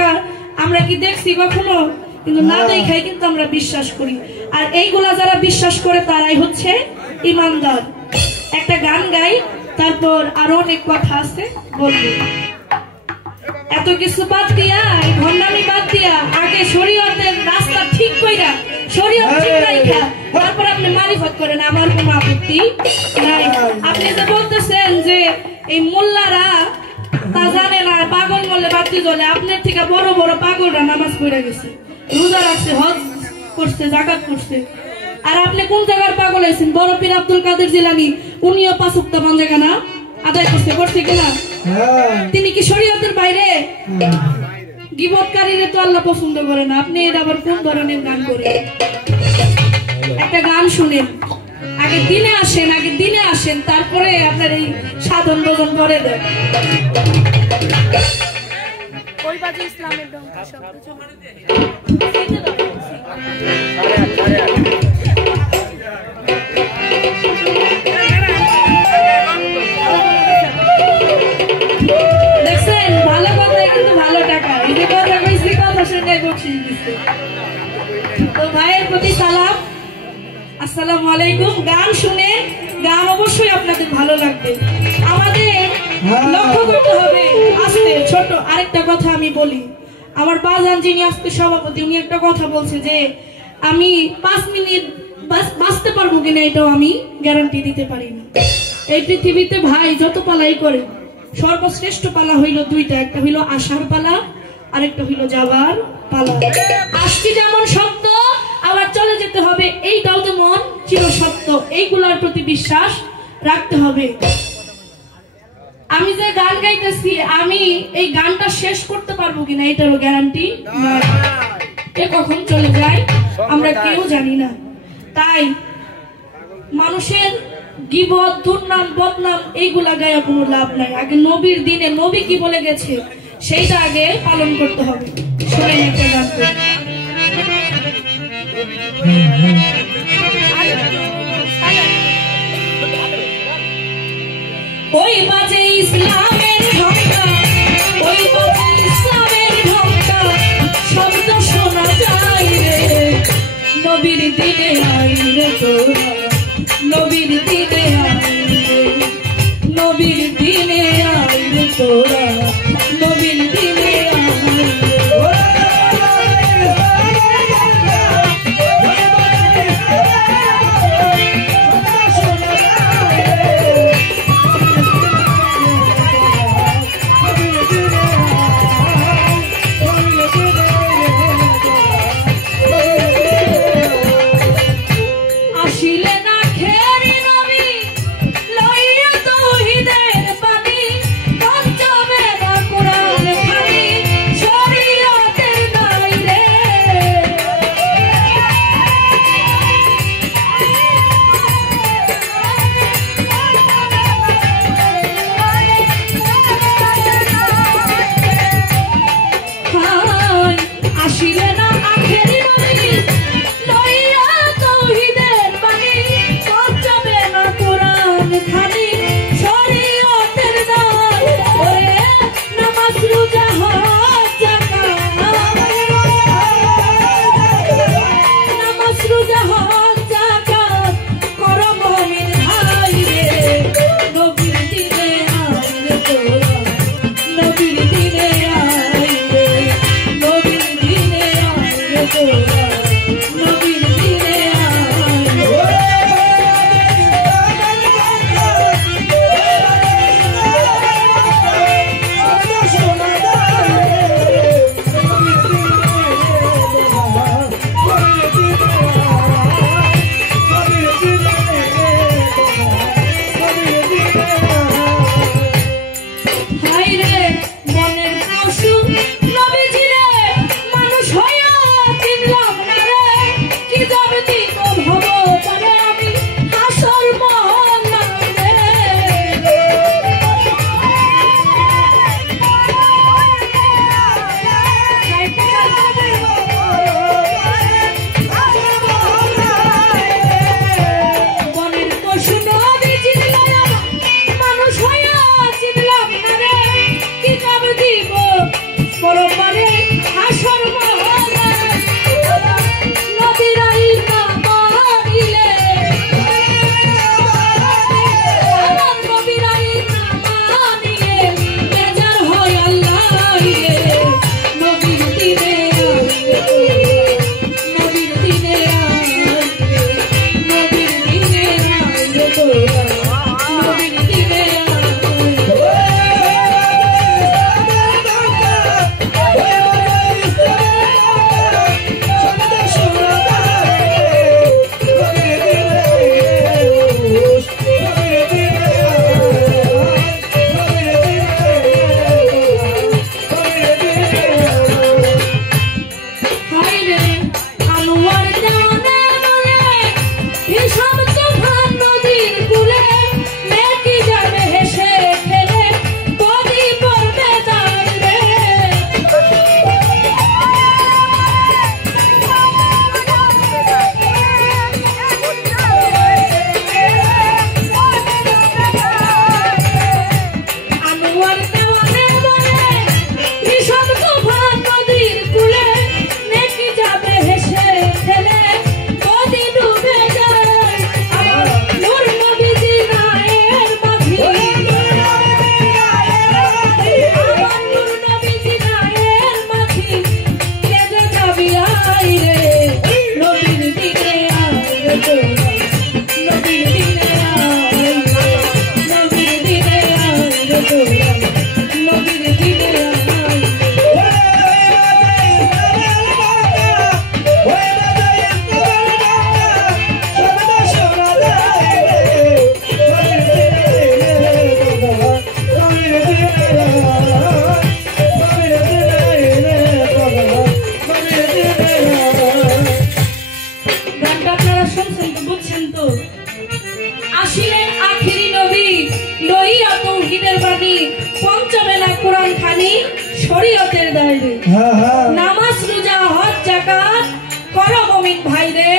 আমরা কি দেখছি কখনো? কিন্তু না দেখাই কিন্তু আমরা বিশ্বাস করি। আর এইগুলা যারা বিশ্বাস করে তারাই হচ্ছে ঈমানদার। একটা গান গাই, তারপর আরো অনেক কথা আছে বলবো। এত কিছু বাদ দিয়া, ভণ্ডামি বাদ দিয়া, আগে শরীয়তের রাস্তা ঠিক কইরা, শরীয়ত ঠিক রাইখা তারপর আপনি মারিফত করেন, আমার কোনো আপত্তি নাই। আপনি যে বলতেছেন যে এই মোল্লারা তা জানে না, পাগল বললে বাতি জ্বলে, আপনার থেকে বড় বড় পাগলরা নামাজ পড়ে গেছে, রোজা রাখছে, হজ করছে, যাকাত করছে। আর আপনি কোন জায়গার পাগল হয়েছেন? বড় পীর আব্দুল কাদের জিলানী, উনিও 5 ওয়াক্ত পাঞ্জাগানা আদায় করছে কিনা? তিনি কি শরীয়তের বাইরে? গীবতকারীরে তো আল্লাহ পছন্দ করে না। আপনি এটা আবার কোন ধরনের গান করেন? একটা গান শুনেন, আগে দিনে আসেন, তারপরে আপনার এই সাধন ভোজন করে দেন। ইসলামের দেখছেন, ভালো কথাই কিন্তু ভালো টাকা। এই যে কথা কইছি, কথা শুনে বকশিশ দিচ্ছে। তো ভাইয়ের প্রতি সালাম, আসসালামু আলাইকুম। গান শুনে, গান অবশ্যই আপনাদের ভালো লাগবে। আমাদের লক্ষ্য করতে হবে আস্তে ছোট। আরেকটা কথা আমি বলি, আমার বাজান যিনি আজকে সভাপতি, উনি একটা কথা বলছে যে আমি 5 মিনিট বাঁচতে পারবো কিনা এটাও আমি গ্যারান্টি দিতে পারি না। এই পৃথিবীতে ভাই যত পালাই করে, সর্বশ্রেষ্ঠ পালা হইল দুইটা, একটা হইল আসার পালা, আরেকটা হইল যাবার পালা। আসছি যেমন সত্য, আবার চলে যেতে হবে, এইটাও যেমন চির সত্য। এইগুলার প্রতি বিশ্বাস রাখতে হবে। আমি যে গান গাইতেছি, আমি এই গানটা শেষ করতে পারবো কিনা এটারও গ্যারান্টি নাই। এ কখন চলে যায় আমরা কেউ জানি না। তাই মানুষের গীবত, দুর্নাম, বদনাম এইগুলা গায়ে কোনো লাভ নাই। আগে নবীর দিনে নবী কি বলে গেছে সেইটা আগে পালন করতে হবে। শুনে একটা গান করি। ওই বাজে ইসলামের ঢঙ্কা, ওই বাজে ইসলামের ঢঙ্কা, শব্দ শোনা যায় রে, নবীর দিনে আইরে তোরা, নবীর দিনে আইরে, নবীর দিনে আইরে তোরা, নবীর দিনে আইরে। পঞ্চমে তোরা নবীর দিনে শরীয়তের দায়রে নামাজ রোজা হজ যাকাত করো মুমিন ভাইরে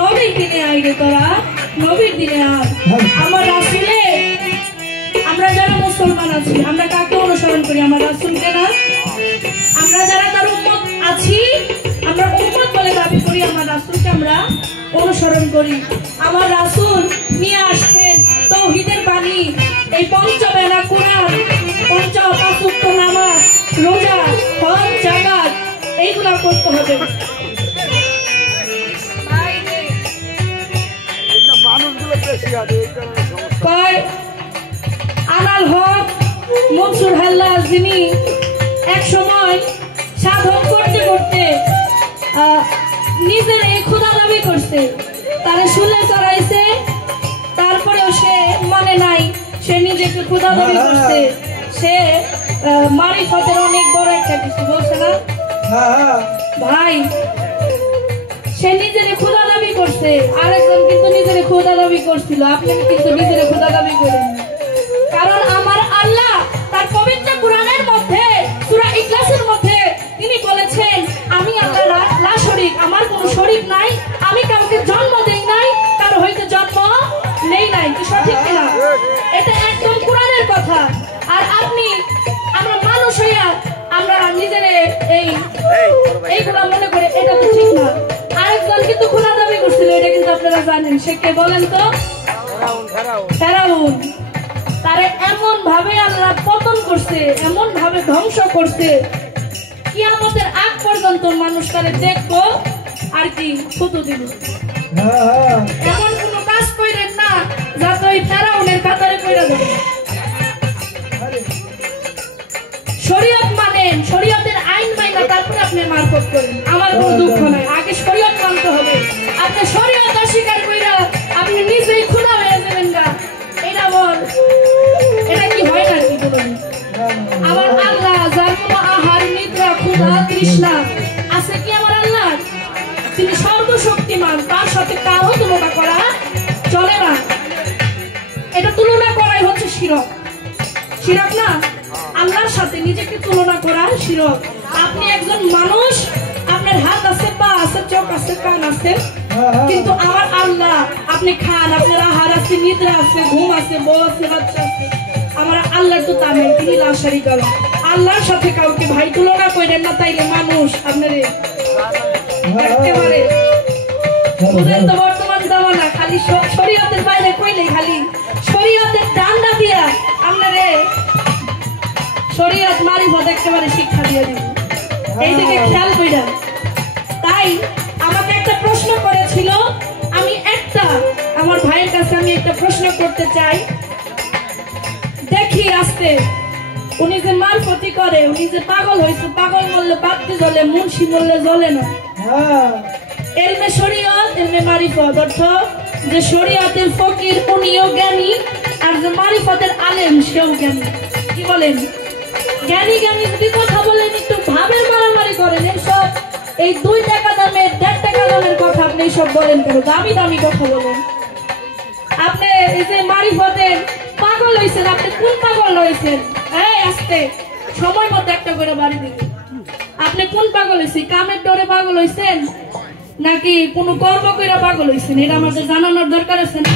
নবীর দিনে আইরে তোরা নবীর দিনে আয় আমার রাসূলে আমরা যারা মুসলমান আছি আমরা কাকে অনুসরণ করি আমার রাসূলকে না আমরা যারা তার উম্মত আছি আমরা উম্মত বলে দাবি করি আমার রাসূলকে আমরা অনুসরণ করি আমার রাসূল নিয়ে আসছেন তাওহীদের বাণী এই পঞ্চবেলা কোরআন পাঁচ ওয়াক্ত নামাজ রোজা হজ যাকাত এইগুলা করতে হবে আনাল হক মনসুর হাল্লাজ যিনি এক সময় সাধন করতে করতে নিজের এই খোদা দাবি করছে তারা শুলে চড়াইছে তারপরেও সে মানে নাই সে নিজেকে খোদা দাবি করছে সে মারিফতের অনেক বড় একটা কিছু বলছে না ভাই সে নিজের খোদা দাবি করছে আরেকজন কিন্তু নিজের খোদা দাবি করছিল আপনি কিন্তু নিজের খোদা দাবি করেন কারণ আমার আল্লাহ তার পবিত্র কোরআনের মধ্যে সূরা ইখলাসের মধ্যে তিনি বলেছেন আমি আল্লাহ লা শরীক আমার কোনো শরীক নাই আমি কাউকে জন্ম দেই নাই কারো হইতে জন্ম নেই নাই কি সঠিক কিনা এটা একদম কোরআনের কথা আর আপনি আমরা মানুষ হইয়া আমরা নিজের এইগুলো মনে করে এটা তো ঠিক না আরেকজন কিন্তু খোদা দাবি করছিল এটা কিন্তু আপনারা জানেন সে কে বলেন তো ফেরাউন তারে এমন ভাবে আল্লাহ পতন করছে এমন ভাবে ধ্বংস করছে কিয়ামতের আগ পর্যন্ত মানুষ তারে দেখবো আর কি থুতু দিব এমন কোন কাজ করেন না যাতে ওই ফেরাউনের কাতারে পড়ে যাবে শরীয়ত মানেন শরীয়তের আইন মাইনা তারপরে আপনি মারফত করেন আমার কোনো দুঃখ নাই আগে শরীয়ত মানতে হবে আপনি শরীয়ত অস্বীকার কইরা আপনি নিজেই খোদা হয়ে যাবেন না এটা কি হয় না কি বলুন আমার আল্লাহ যার কোনো আহার নিদ্রা ক্ষুধা তৃষ্ণা আছে কি আমার আল্লাহ তিনি সর্বশক্তিমান তার সাথে কারো তুলনা করা চলে না এটা তুলনা করাই হচ্ছে শিরক শিরক না আল্লাহর সাথে নিজেকে তুলনা করা শিরক আপনি একজন মানুষ আপনার হাত আছে পা আছে চোখ আছে কান আছে কিন্তু আমার আল্লাহ আপনি খান আপনার আহার আছে নিদ্রা আছে ঘুম আছে বউ আছে বাচ্চা আছে আমার আল্লাহর তো তা নাই তিনি লা শারীকা লাহু আল্লাহর সাথে কাউকে ভাই তুলনা করেন না তাইলে মানুষ আপনারে একেবারে বুঝেন তো বর্তমান জামানা খালি শরীয়তের বাইরে কইলে খালি শরীয়তের ডান্ডা দিয়া আপনারে শরীয়ত মারিফত একেবারে শিক্ষা দিয়ে দিন এইদিকে খেয়াল কইরা তাই আমাকে একটা প্রশ্ন করেছিল আমি একটা আমার ভাইয়ের কাছে আমি একটা প্রশ্ন করতে চাই। দেখি আস্তে উনি যে মারফতি করে, উনি যে পাগল হয়েছে, পাগল মরলে বাতি জ্বলে, মুন্সি মরলে জ্বলে না। এলমে শরীয়ত এলমে মারিফত, অর্থ যে শরীয়তের ফকির উনিও জ্ঞানী, আর যে মারিফতের আলেম সেও জ্ঞানী। কি বলেন? জ্ঞানী জ্ঞানী যদি কথা বলেন, একটু ভাবের মারামারি করেন, এইসব এই 2 টাকা দামের 1.5 টাকা দামের কথা আপনি সব বলেন কেন? দামি দামি কথা বলেন। আপনি এই যে মারিফতের পাগল হয়েছেন, আপনি কোন পাগল হয়েছেন? এই আস্তে সময় মতো একটা করে বাড়ি দিবেন। আপনি কোন পাগল হয়েছেন? কামের ডরে পাগল হয়েছেন নাকি কোনো কর্ম করে পাগল হয়েছেন? এটা আমাদের জানানোর দরকার আছে না?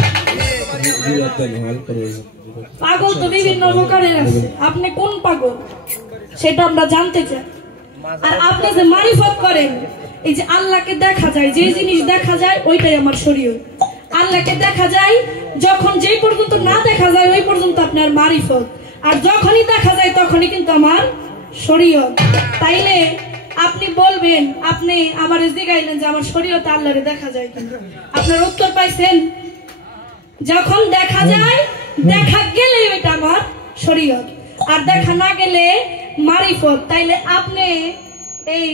পাগল তো বিভিন্ন প্রকারের আছে, আপনি কোন পাগল সেটা আমরা জানতে চাই। আর আপনি যে মারিফত করেন, এই যে আল্লাহকে দেখা যায়, যে জিনিস দেখা যায় ওইটাই আমার শরীয়ত। আল্লাহকে দেখা যায় যখন, যেই পর্যন্ত না দেখা যায় ওই পর্যন্ত আপনার মারিফত, আর যখনই দেখা যায় তখনই কিন্তু আমার শরীয়ত। তাইলে আপনি বলবেন, আপনি আমার জিগাইলেন যে আমার শরীয়তে আল্লাহরে দেখা যায়, কিন্তু আপনার উত্তর পাইছেন? যখন দেখা যায়, দেখা গেলে ওইটা আমার শরীয়ত, আর দেখা না গেলে মারিফত। তাইলে আপনি এই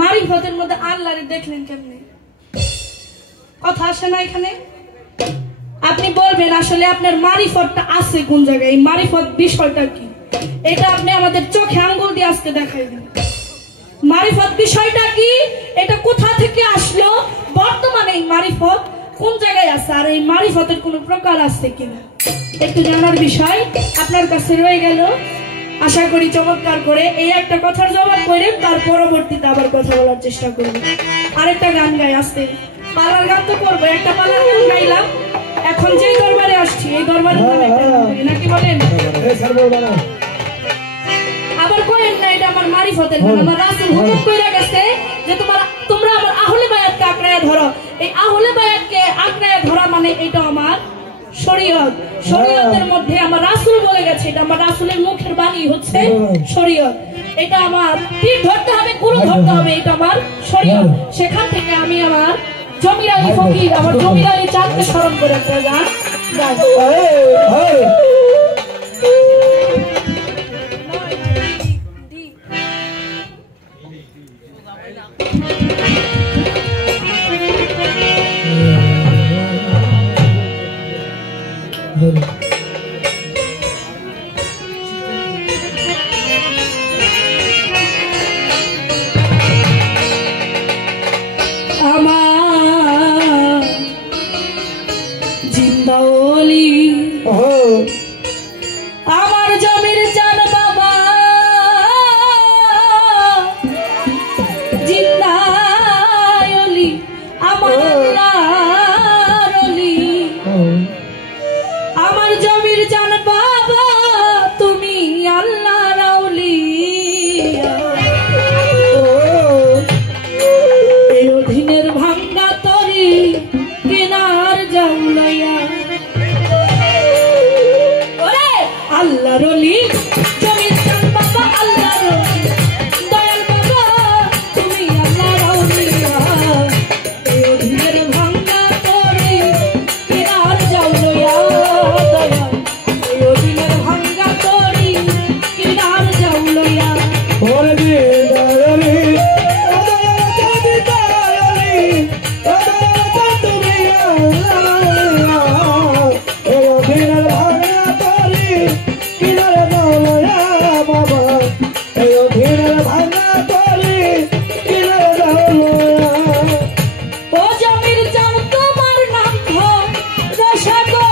মারিফতের মধ্যে আল্লাহরে দেখলেন কেমনে? কথা আসে না এখানে? আপনি বলবেন আসলে আপনার মারিফতটা আছে কোন জায়গায়, এই মারিফত বিষয়টা কি, এটা আপনি আমাদের চোখে আঙ্গুল দিয়ে আজকে দেখাই দিন। মারিফত বিষয়টা কি, এটা কোথা থেকে আসলো, বর্তমানে এই মারিফত কোন জায়গায় আছে, আর এই মারিফতের কোন প্রকার আছে কিনা একটু জানার বিষয় আপনার কাছে রয়ে গেল। আশা করি চমৎকার করে এই একটা কথার জবাব করে তার পরবর্তীতে আবার কথা বলার চেষ্টা করব। আরেকটা গান গাই আসতে, পালার গান তো করবো, একটা পালার গান গাইলাম। এখন যেই দরবারে আসছি এই দরবারে নাকি বলেন, আবার করেন না, এটা আমার মারিফতের গান। আমার রাসূল হুকুম কইরা গেছে যে তোমরা আমার আহলে বায়াতকে আঁকড়ায়া ধরো। এই আহলে বায়াতকে আঁকড়ায়া ধরা মানে এটা আমার শরীয়ত। শরীয়তের মধ্যে আমার রাসূল বলে গেছে, এটা আমার রাসূলের মুখের বাণী হচ্ছে শরীয়ত। এটা আমার পীর ধরতে হবে, গুরু ধরতে হবে, এটা আমার শরীয়ত। সেখান থেকে আমি আমার জমির আলী ফকির, আমার জমির আলী চাঁদকে স্মরণ করে একটা গান গাই। আমার জিন্দাওলি আমার জমির জান বাবা জিন্দাওলি আমার আল্লাহর ওলি, আমার জমির জান বাবা তুমি আল্লাহর ওলি। এই অধীনের ভাঙ্গা তরি কেনার জাউলাইয়া, ওরে আল্লাহর ওলি জমির জান বাবা আল্লাহর ওলি, দয়াল বাবা তুমি আল্লাহর ওলি। এই অধীনের ভাঙ্গা তরি কেনার জাউলাইয়া, দয়াল এই অধীনের ভাঙ্গা তরি কেনার জাউলাইয়া। ওরে দয়ালি ও জমির জান তোমার নাম ধর রসাগো,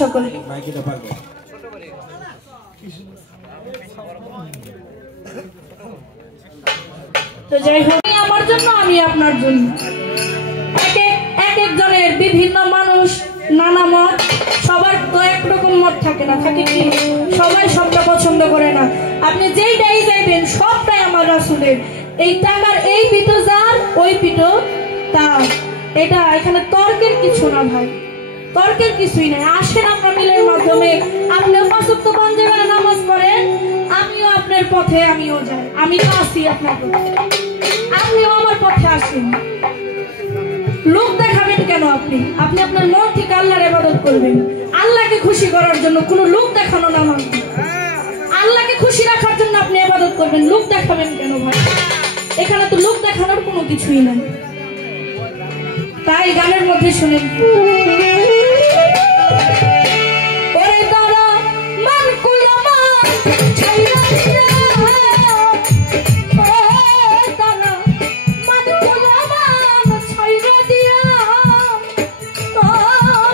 সকলে। তো যাই হোক, আমার জন্য আমি আপনার জন্য। এক একজনের বিভিন্ন মানুষ, নানা মত, সবার তো একরকম মত থাকে না, থাকে কি? সবাই সবটা পছন্দ করে না। আপনি যেইটাই চাইবেন সবটাই আমার রাসূলের। এই টাকার এই পিঠো যার, ওই পিঠো তার। এটা এখানে তর্কের কিছু না ভাই, তর্কের কিছুই নাই। আসেন আমরা মিলের মাধ্যমে, আপনিও 5 ওয়াক্ত পাঞ্জাবের নামাজ পড়েন, আমিও আপনার পথে আমিও যাই, আমি তো আছি আপনার পথে, আপনিও আমার পথে আসেন। লোক দেখাবেন কেন? আপনি আপনার মন থেকে আল্লাহর ইবাদত করবেন, আল্লাহকে খুশি করার জন্য। কোনো লোক দেখানো না, আল্লাহকে খুশি রাখার জন্য আপনি ইবাদত করবেন। লোক দেখাবেন কেন ভাই? এখানে তো লোক দেখানোর কোনো কিছুই নাই। তাই গানের মধ্যে শুনেন, ওরে তারা মান কুলামা ছাইরা দিয়া, তারা মান কুলামা ছাইরা দিয়া,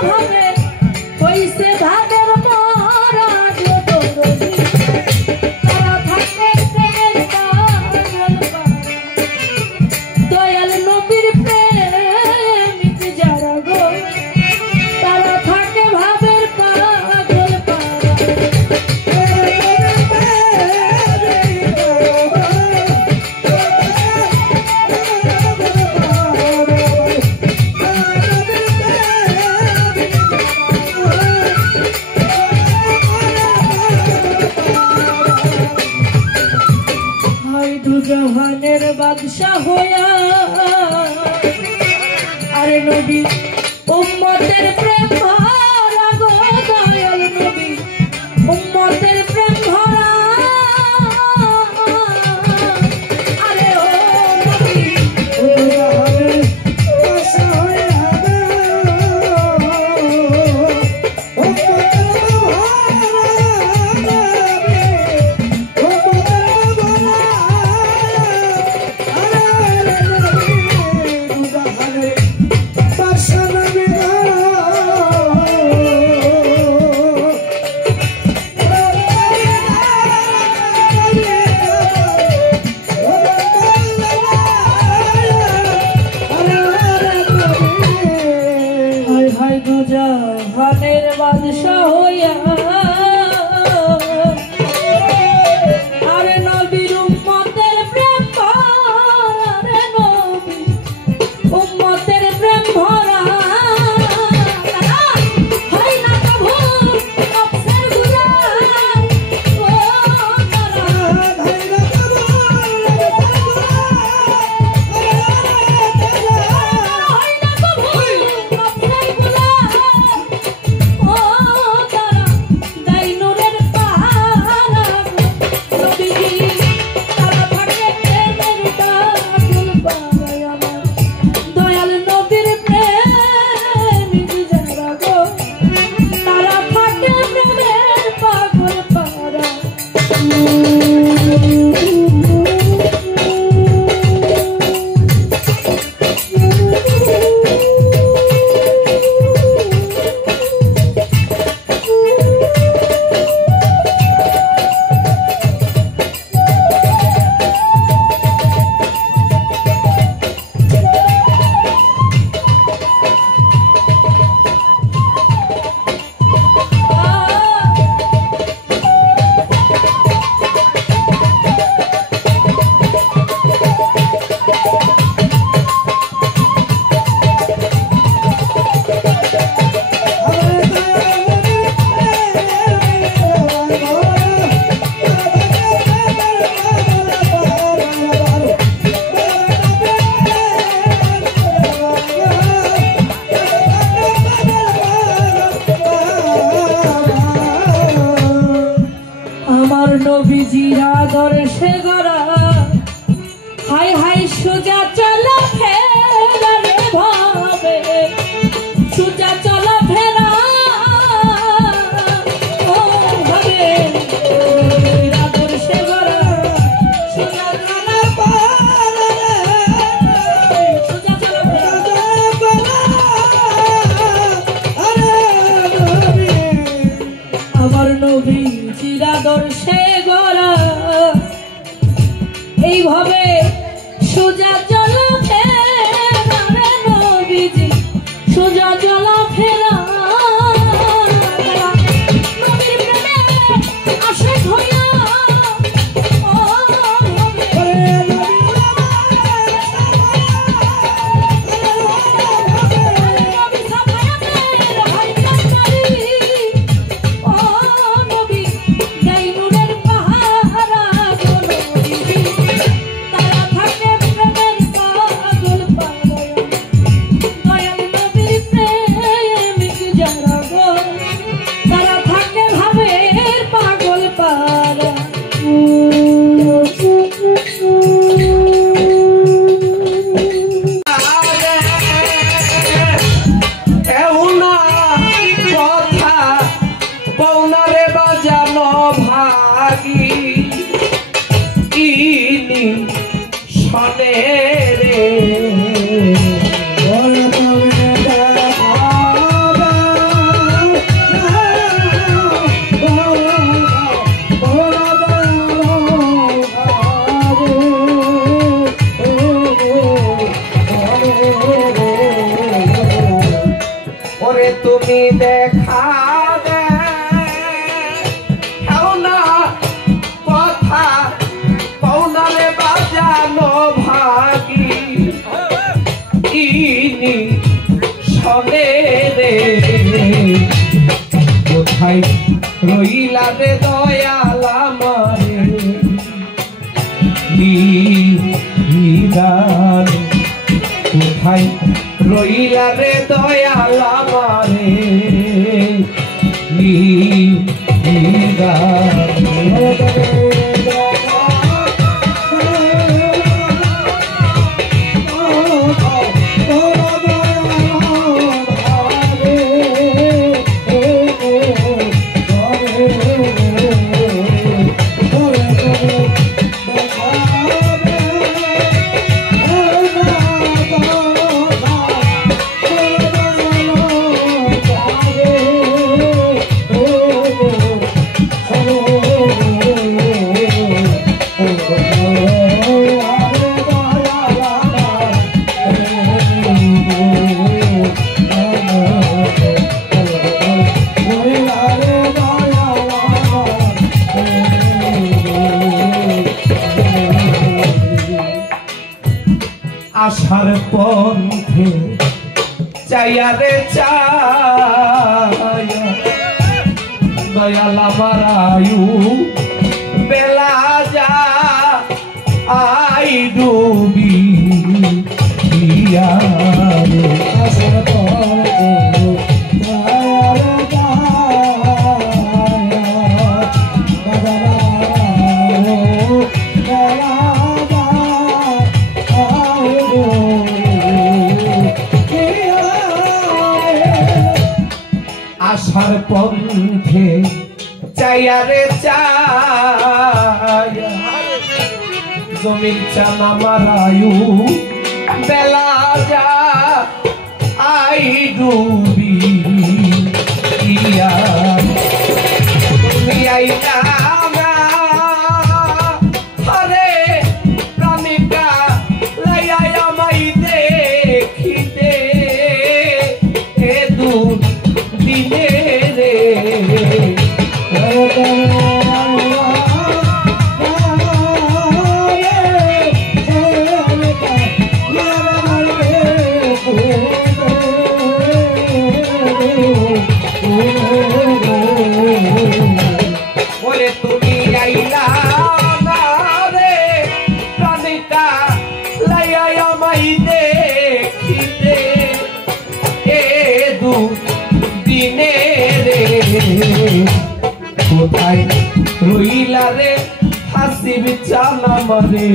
ভাবে হইছে ভাগের মরা গদরদি, তারা থাকে প্রেমের পাগল পারা, দয়াল নবীর প্রেমিক যারা গো, তারা থাকে ভাবের পাগল পারা। হায় দু জাহানের বাদশা হইয়া, আরে নবী উম্মতের প্রেম ভরা গো, দয়াল নবী উম্মতের প্রেম ভরা, আরে ও নবী বাদশা হইয়া জাহানের বাদশা হইয়া, আরে নবীর উম্মতের প্রেম ভরা, রে নবী উম্মতের প্রেম ভরা, হয় না কভু নফসের গুলাম, ও তারা হয় না কভু হয় না কভু নফসের গুলাম, ও তারা দাইনুরের পাহারা, নবীজি তারা থাকে প্রেমের পাগল পারা, আমার দয়াল নবীর প্রেমিক যারা গো, তারা থাকে প্রেমের পাগল পারা। আমার নবীজির আদর্শে গড়া, হাই হাই সোজা চলা ফেরা রে ভাবে, সোজা চলা ফেরা, ও ভাবে আদর্শে গড়া, সোজা চলা ফেরা, সোজা চলা ফেরা, আরে নবী এইভাবে সোজা চলা ফেরা রে নবীজি সোজা চলা ফেরা নবীর প্রেমে আশিক হইয়া ও নবী সাফায়াতের হাইকারি ও নবী গাইনুরের পাহারা গো নবীজি তারা থাকে প্রেমের পাগল পাগল দয়াল নবীর প্রেমিক যারা গো তারা থাকে ভাবের পাগল পারা এউনা কথা কৌনারে বাজানো ভাগি ইনি শনে রে ওরে তুমি দেখা দে না কথা কৌনারে বাজানো ভাগি ইনি শনে রে কোথায় রইলা রে দয়াল আমারে নিদান কোথায় রইলা রে দয়াল আমারে আশার পথে চাইয়া রে চাইয়া দয়াল আমার আয়ু বেলা যা আই ডুবি আশার পথে আশার পথে চাইয়া রে চাইয়া জমির চান আমার আয়ু বেলা যা আই ডুবি তুমি আইলা না হরে প্রাণিকা লাইয়া আমায় দেখিতে এ দূর দিনে রে ওরে তুমি আইলা না রে প্রাণিকা লাইয়া আমায় দেখিতে এ দূর দিনে রে কোথায় রইলা রে হাসিব চানা মরে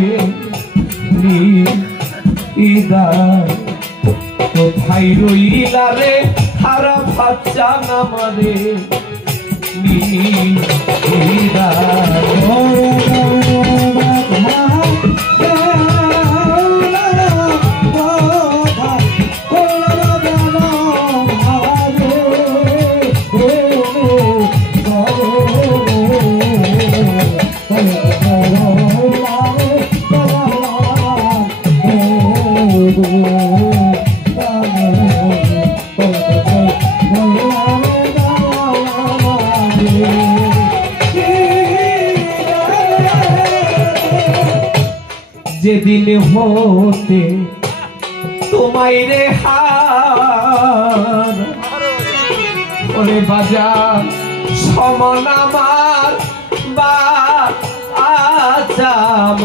ইদার কোথায় রইলা রে খারাপ চানা মরে যেদিন হতে তোমায় রে হার ওরে বাজার সমান আমার বা আজাম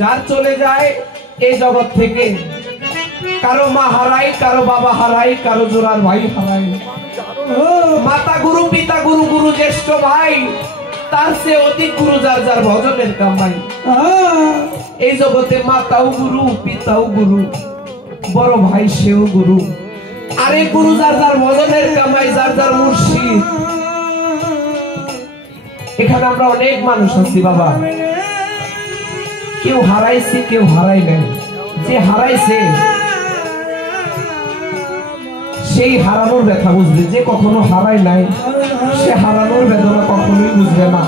যার চলে যায় এই জগৎ থেকে, কারো মা হারাই, কারো বাবা হারাই, কারো জোড়ার ভাই হারাই, মাতা গুরু, পিতা গুরু, গুরু জ্যেষ্ঠ ভাই, তার চেয়ে অধিক গুরু যার যার ভজনের কামাই। এই জগতে মাতাও গুরু, পিতাও গুরু, বড় ভাই সেও গুরু, আরে গুরু যার যার ভজনের কামাই, যার যার মুর্শিদ। এখানে আমরা অনেক মানুষ আছি বাবা, কেউ হারাইছে, কেউ হারাই নাই। যে হারাইছে সেই হারানোর ব্যথা বুঝবে, যে কখনো হারায় নাই সে হারানোর বেদনা কখনোই বুঝবে না।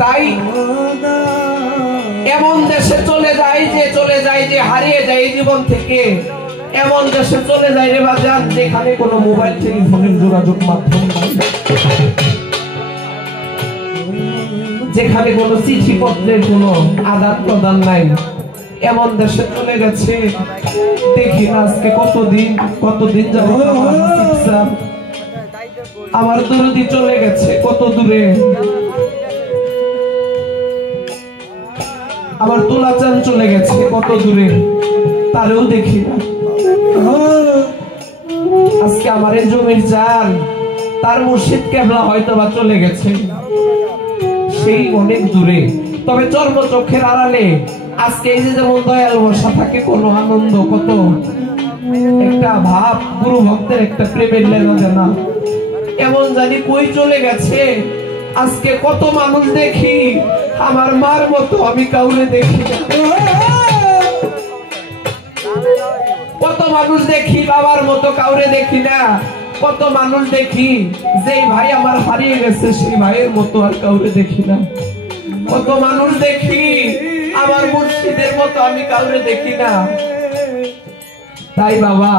তাই এমন দেশে চলে যায় যে হারিয়ে যায় এই জীবন থেকে, এমন দেশে চলে যায় রে বাজার যেখানে কোনো মোবাইল টেলিফোনের যোগাযোগ মাধ্যম নাই, যেখানে কোনো চিঠি পত্রের কোনো আদান প্রদান নাই। এমন দেশে চলে গেছে, দেখি না আজকে কতদিন যাবে আমার দরদি চলে গেছে কত দূরে, আমার তুলাচান চলে গেছে কত দূরে, তারেও দেখি না। আজকে আমার এই জমির চাল, তার মুর্শিদ কেবলা হয়তো বা চলে গেছে সেই অনেক দূরে। তবে চর্মচক্ষের আড়ালে আজকে এই যে যেমন দয়াল বর্ষা থাকে, কোন আনন্দ, কত একটা ভাব, গুরু ভক্তের একটা প্রেমের লেনা জানা, এমন জানি কই চলে গেছে। আজকে কত মানুষ দেখি, আমার মার মতো আমি কাউরে দেখি না। কত মানুষ দেখি, বাবার মতো কাউরে দেখি না। কত মানুষ দেখি, যেই ভাই আমার হারিয়ে গেছে সেই ভাইয়ের মতো আর কাউরে দেখি না। কত মানুষ দেখি, আমার মুর্শিদের মতো আমি কাউরে দেখি না। তাই বাবা,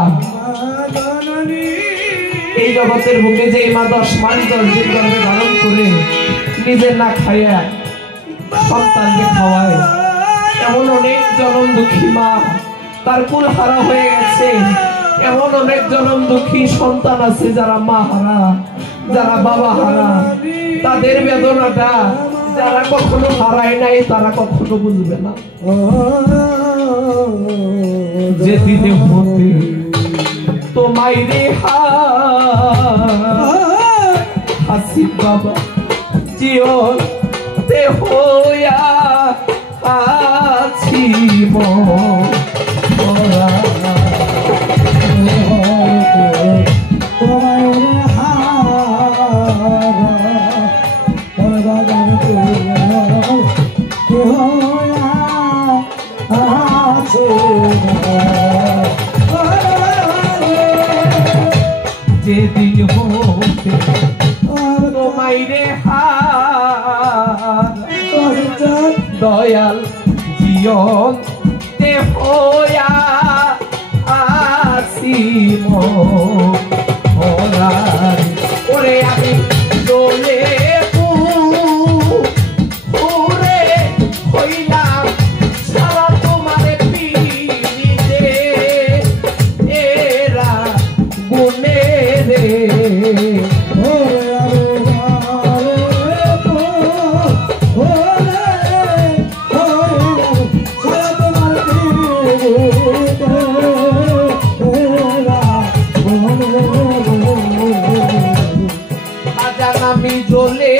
এই জগতের বুকে যে মা 10 মাস 10 দিন গর্ভে ধারণ করে নিজে না খাইয়া সন্তানকে খাওয়ায়, এমন অনেক জনম দুঃখী মা, তার কুল হারা হয়ে গেছে। এমন অনেক জনম দুঃখী সন্তান আছে যারা মা হারা, যারা বাবা হারা। তাদের বেদনাটা যারা কখনো হারায় নাই তারা কখনো বুঝবে না। যে দিনে হতে তোমায় রে হাসি বাবা জীবন তে হইয়া আছি মরা। যেদিন হতে তোমায় রে দয়াল জীবন তে হইয়া আসি মরা। ওরে আমি দোলে পুরে হইলাম সারা তোমার পিড়িতে, এরা গুনে রে আমি জ্বলে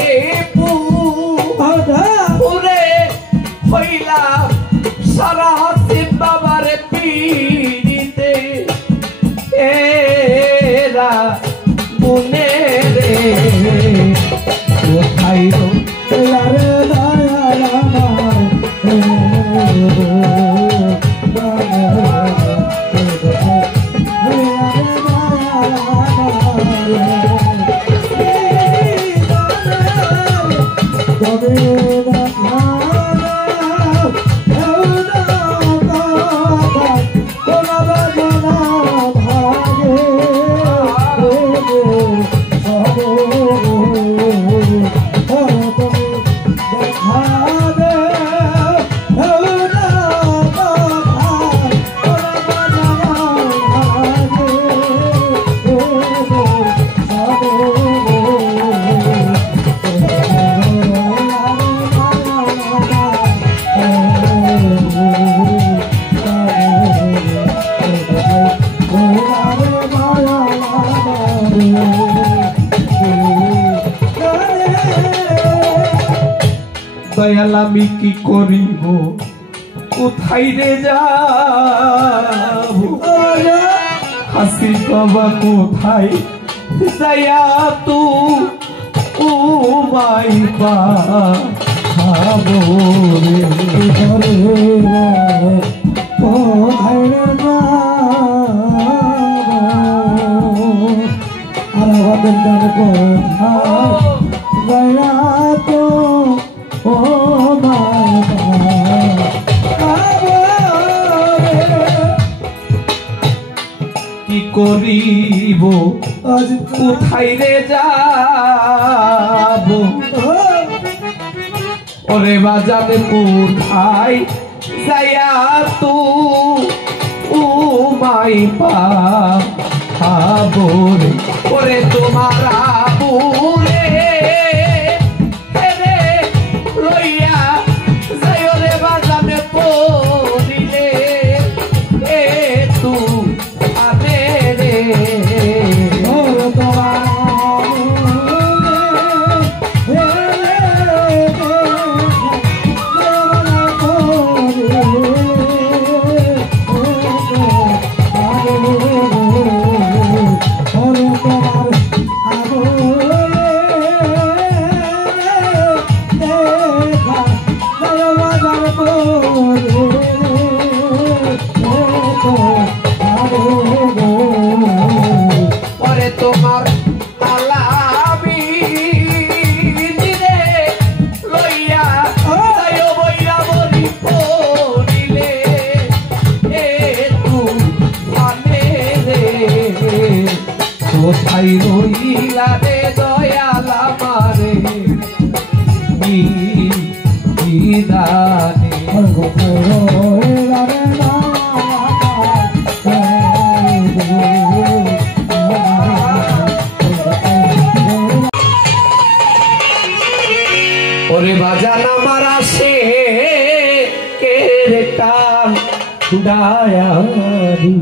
পুরে হইলাম সারা শিব বাবার পিড়িতে, এরা গুনে রে কোথায় দয়াল আমি কি করিব কোথায় রে যাব হাসি বাবা কোথায় যায়া তু উমাই পাবো রে কোথায় রে আর আমাদের গান কোথায় তো ও কি করিব আজ কোথায় রে যাব ওরে বাজাবে কোথায় যায়া তু উমাই পাবো রে ওরে তোমার আবুরে লইয়া যাই ওরে বাজাবে পড়িলে এ তু আনে রে তোমার আলামি দিলে লইয়া যাইও বইয়া বলি পড়িলে এ তু আনে রে কোথায় রইলা রে দয়াল আমারে বিদানে কোথায় রইলা রে ওরে বাজান আমার আসে কে রে কান ডায়ারি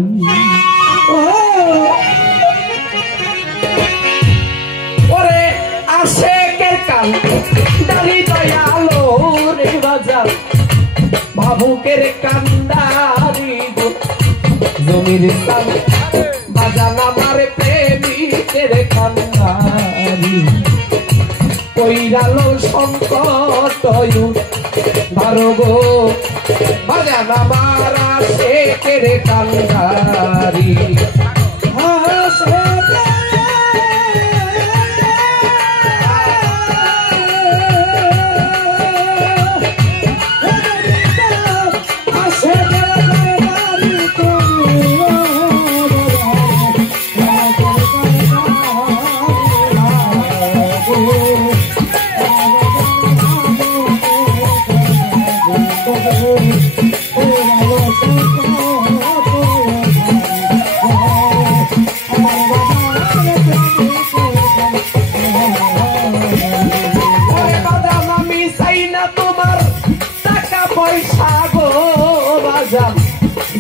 ওরে আসে কে কান ডালি দয়ালো রে বাজান ভাবুকের কান্দারি জমির সাল বাজান আমার প্রেমিকের কান্দারি কইরালো সংকট ভারো গো বাজান আমার আসে কেড়ে কান্দারি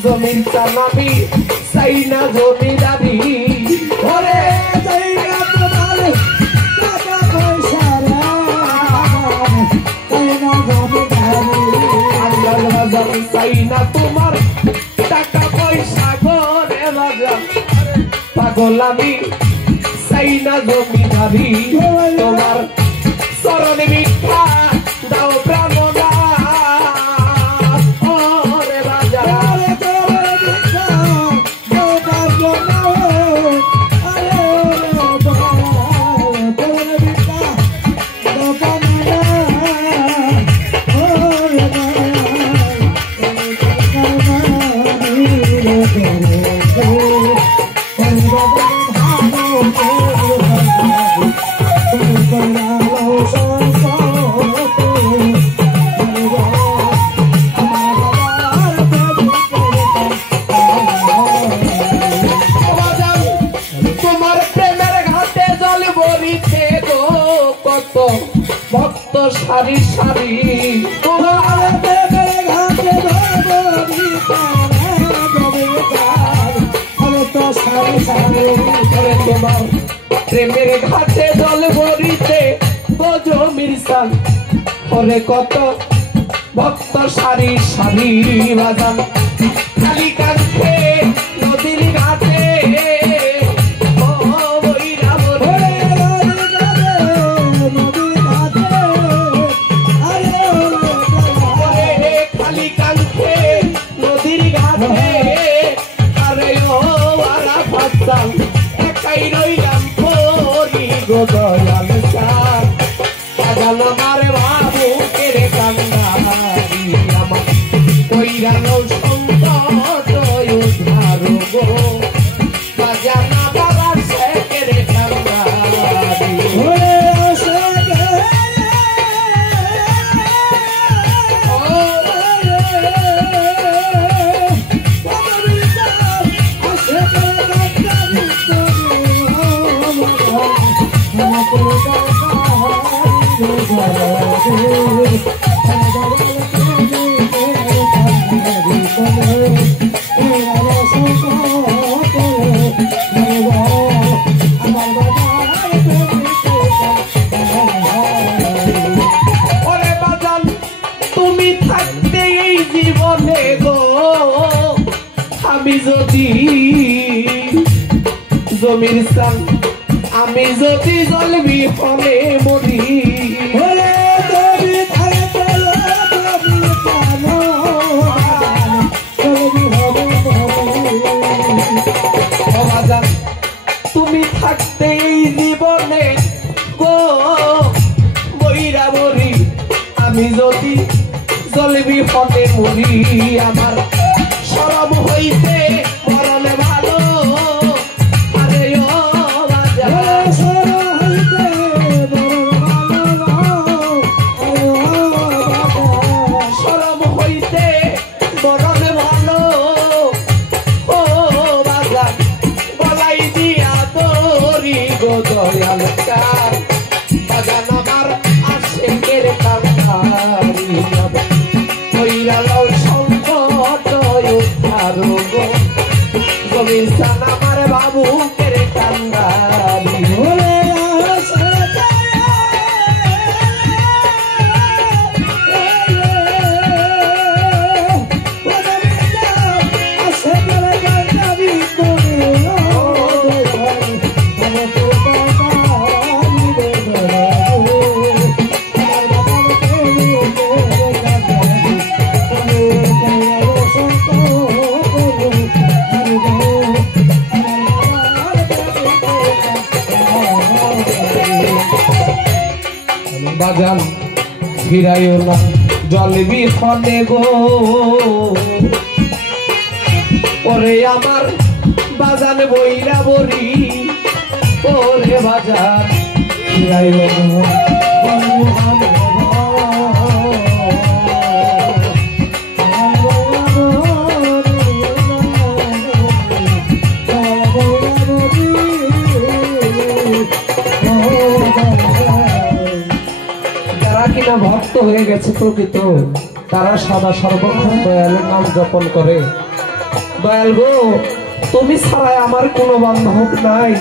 জমিন চালাবি চাই না জমিদারি ওরে চাই না তোমার টাকা পয়সা চাই না তোমার টাকা পয়সা করে বাজার পাগল আমি চাই না জমিদারি তোমার চরণে ভিক্ষা দাও প্রাণনা ভক্ত সারি সারি তোমার প্রেমের ঘাটে জল ভরিতে জমি জমির সাল ওরে কত ভক্ত সারি সারি বাজান খালি কাঁদছে নদীর ঘাটে ও বইরা বলে খালি কাঁদছে নদীর ঘাটে আরে ও আরা ফাসাল একাই রইলাম ফরি গো দয়াল চাঁদ বাজান আমার বাবু কেরে কান্দারি আমার কইরানো সংকট উদ্ধার গো বাজান আমার সে কেরে কান্দারি ওরে বাজান তুমি থাকতে এই জীবনে গো আমি যদি জমির সাল আমি যদি জলবি ফলে মরি ওরে তুমি থাকতে তুমি থাকতে এই জীবনে গো বইরা মরি আমি যদি জলবি ফলে মরি আমার শরম হইতে মরণে ভালো আরে ও বাজান শরম হইতে মরণে ভালো ও বাজান গলাই দিয়া তোরি গো দয়াল চাঁদ বাজান আমার আশেকের কান্দারি কইরা লও সংকট উদ্ধার গো জমির সান আমার বাবু কেরে কান্দারি বাজান ফিরাইও না জলবি ফলে গো ওরে আমার বাজান বইরা বরি ওরে বাজান ফিরাইও না কিনা ভক্ত হয়ে গেছে প্রকৃত তারা সদা সর্বক্ষণ দয়ালের নাম জপন করে দয়াল গো তুমি ছাড়াই আমার কোনো বান্ধব নাই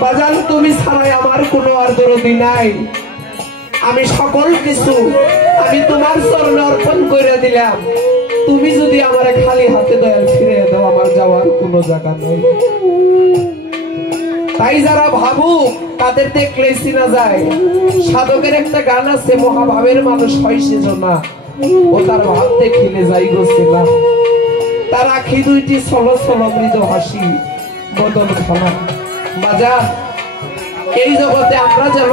বাজান তুমি ছাড়াই আমার কোনো আর দরদি নাই আমি সকল কিছু আমি তোমার চরণে অর্পণ করে দিলাম তুমি যদি আমার খালি হাতে দয়াল ফিরে দাও আমার যাওয়ার কোনো জায়গা নেই তাই যারা ভাবুক তাদের দেখলে চিনা যায় সাধকের একটা গান আছে মহাভাবের মানুষ হয় সেজনা ও তার ভাব দেখিলে যাই গেছিলাম তার আখি দুইটি ছল ছল মৃদু হাসি বদন খানা বাজার এই জগতে আমরা যেন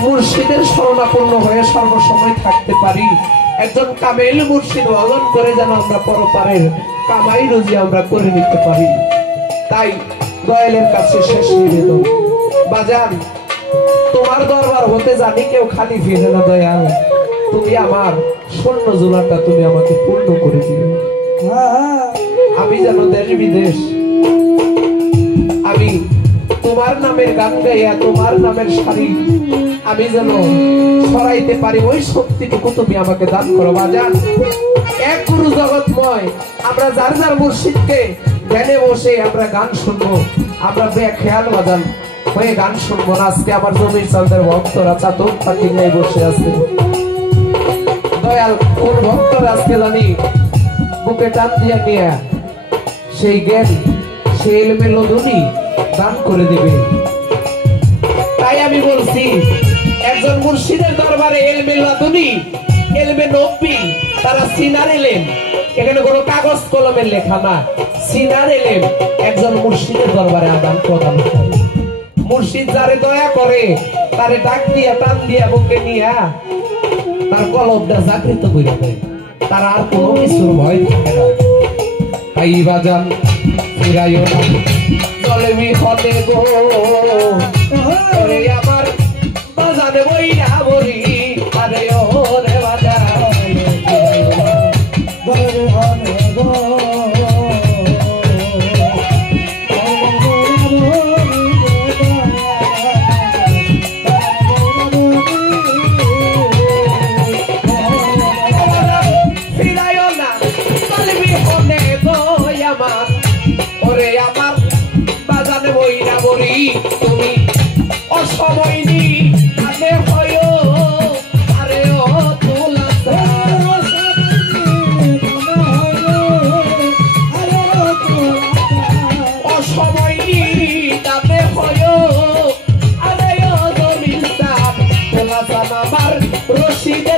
মুর্শিদের শরণাপন্ন হয়ে সর্বসময় থাকতে পারি একজন কামেল মুর্শিদ লালন করে যেন আমরা পরপারের কামাই রুজি আমরা করে নিতে পারি তাই দয়ালের কাছে শেষ নিবেদন বাজান তোমার দরবার হতে জানি কেউ খালি ফিরে না দয়াল তুমি আমার শূন্য জোলাটা তুমি আমাকে পূর্ণ করে দিও আমি যেন দেশ বিদেশ আমি তোমার নামের গান গাইয়া তোমার নামের শাড়ি আমি যেন ছড়াইতে পারি ওই শক্তিটুকু তুমি আমাকে দান করো বাজান এক গুরু জগৎময় আমরা যার যার মুর্শিদকে ধ্যানে বসে আমরা গান শুনবো আমরা বেখেয়াল বাজান হয়ে গান শুনবো না। আজকে আমার জমির চাঁদের ভক্তরা চাতক পাখি নিয়ে বসে আছে। দয়াল কোন ভক্তরা আজকে জানি বুকে টান দিয়ে নিয়ে সেই জ্ঞান সেই এলমে লদুনি দান করে দিবে। তাই আমি বলছি একজন মুর্শিদের দরবারে এলমে লদুনি এলমে নব্বী তারা সিনার এলেন, এখানে কোনো কাগজ কলমের লেখা না, সিনার এলেন একজন মুর্শিদের দরবারে আদান প্রদান করে। মুর্শিদ যারে দয়া করে তারে ডাক দিয়া টান দিয়া বুকে নিয়া তার কলমটা জাগৃত করে দেয়, তার আর কোনো কিছুর ভয় থাকে না। তাই বাজান ফিরাইও না চলে বিহনে গো, ওরে আমার বাজানে বইরা বলি, আরে ওরে বাজান তুমি অসময়নি আলে হয়, আরে ও তোলা অসময়নি তাতে হয়, আরে ও জমিদার তোলা আমার রশিদ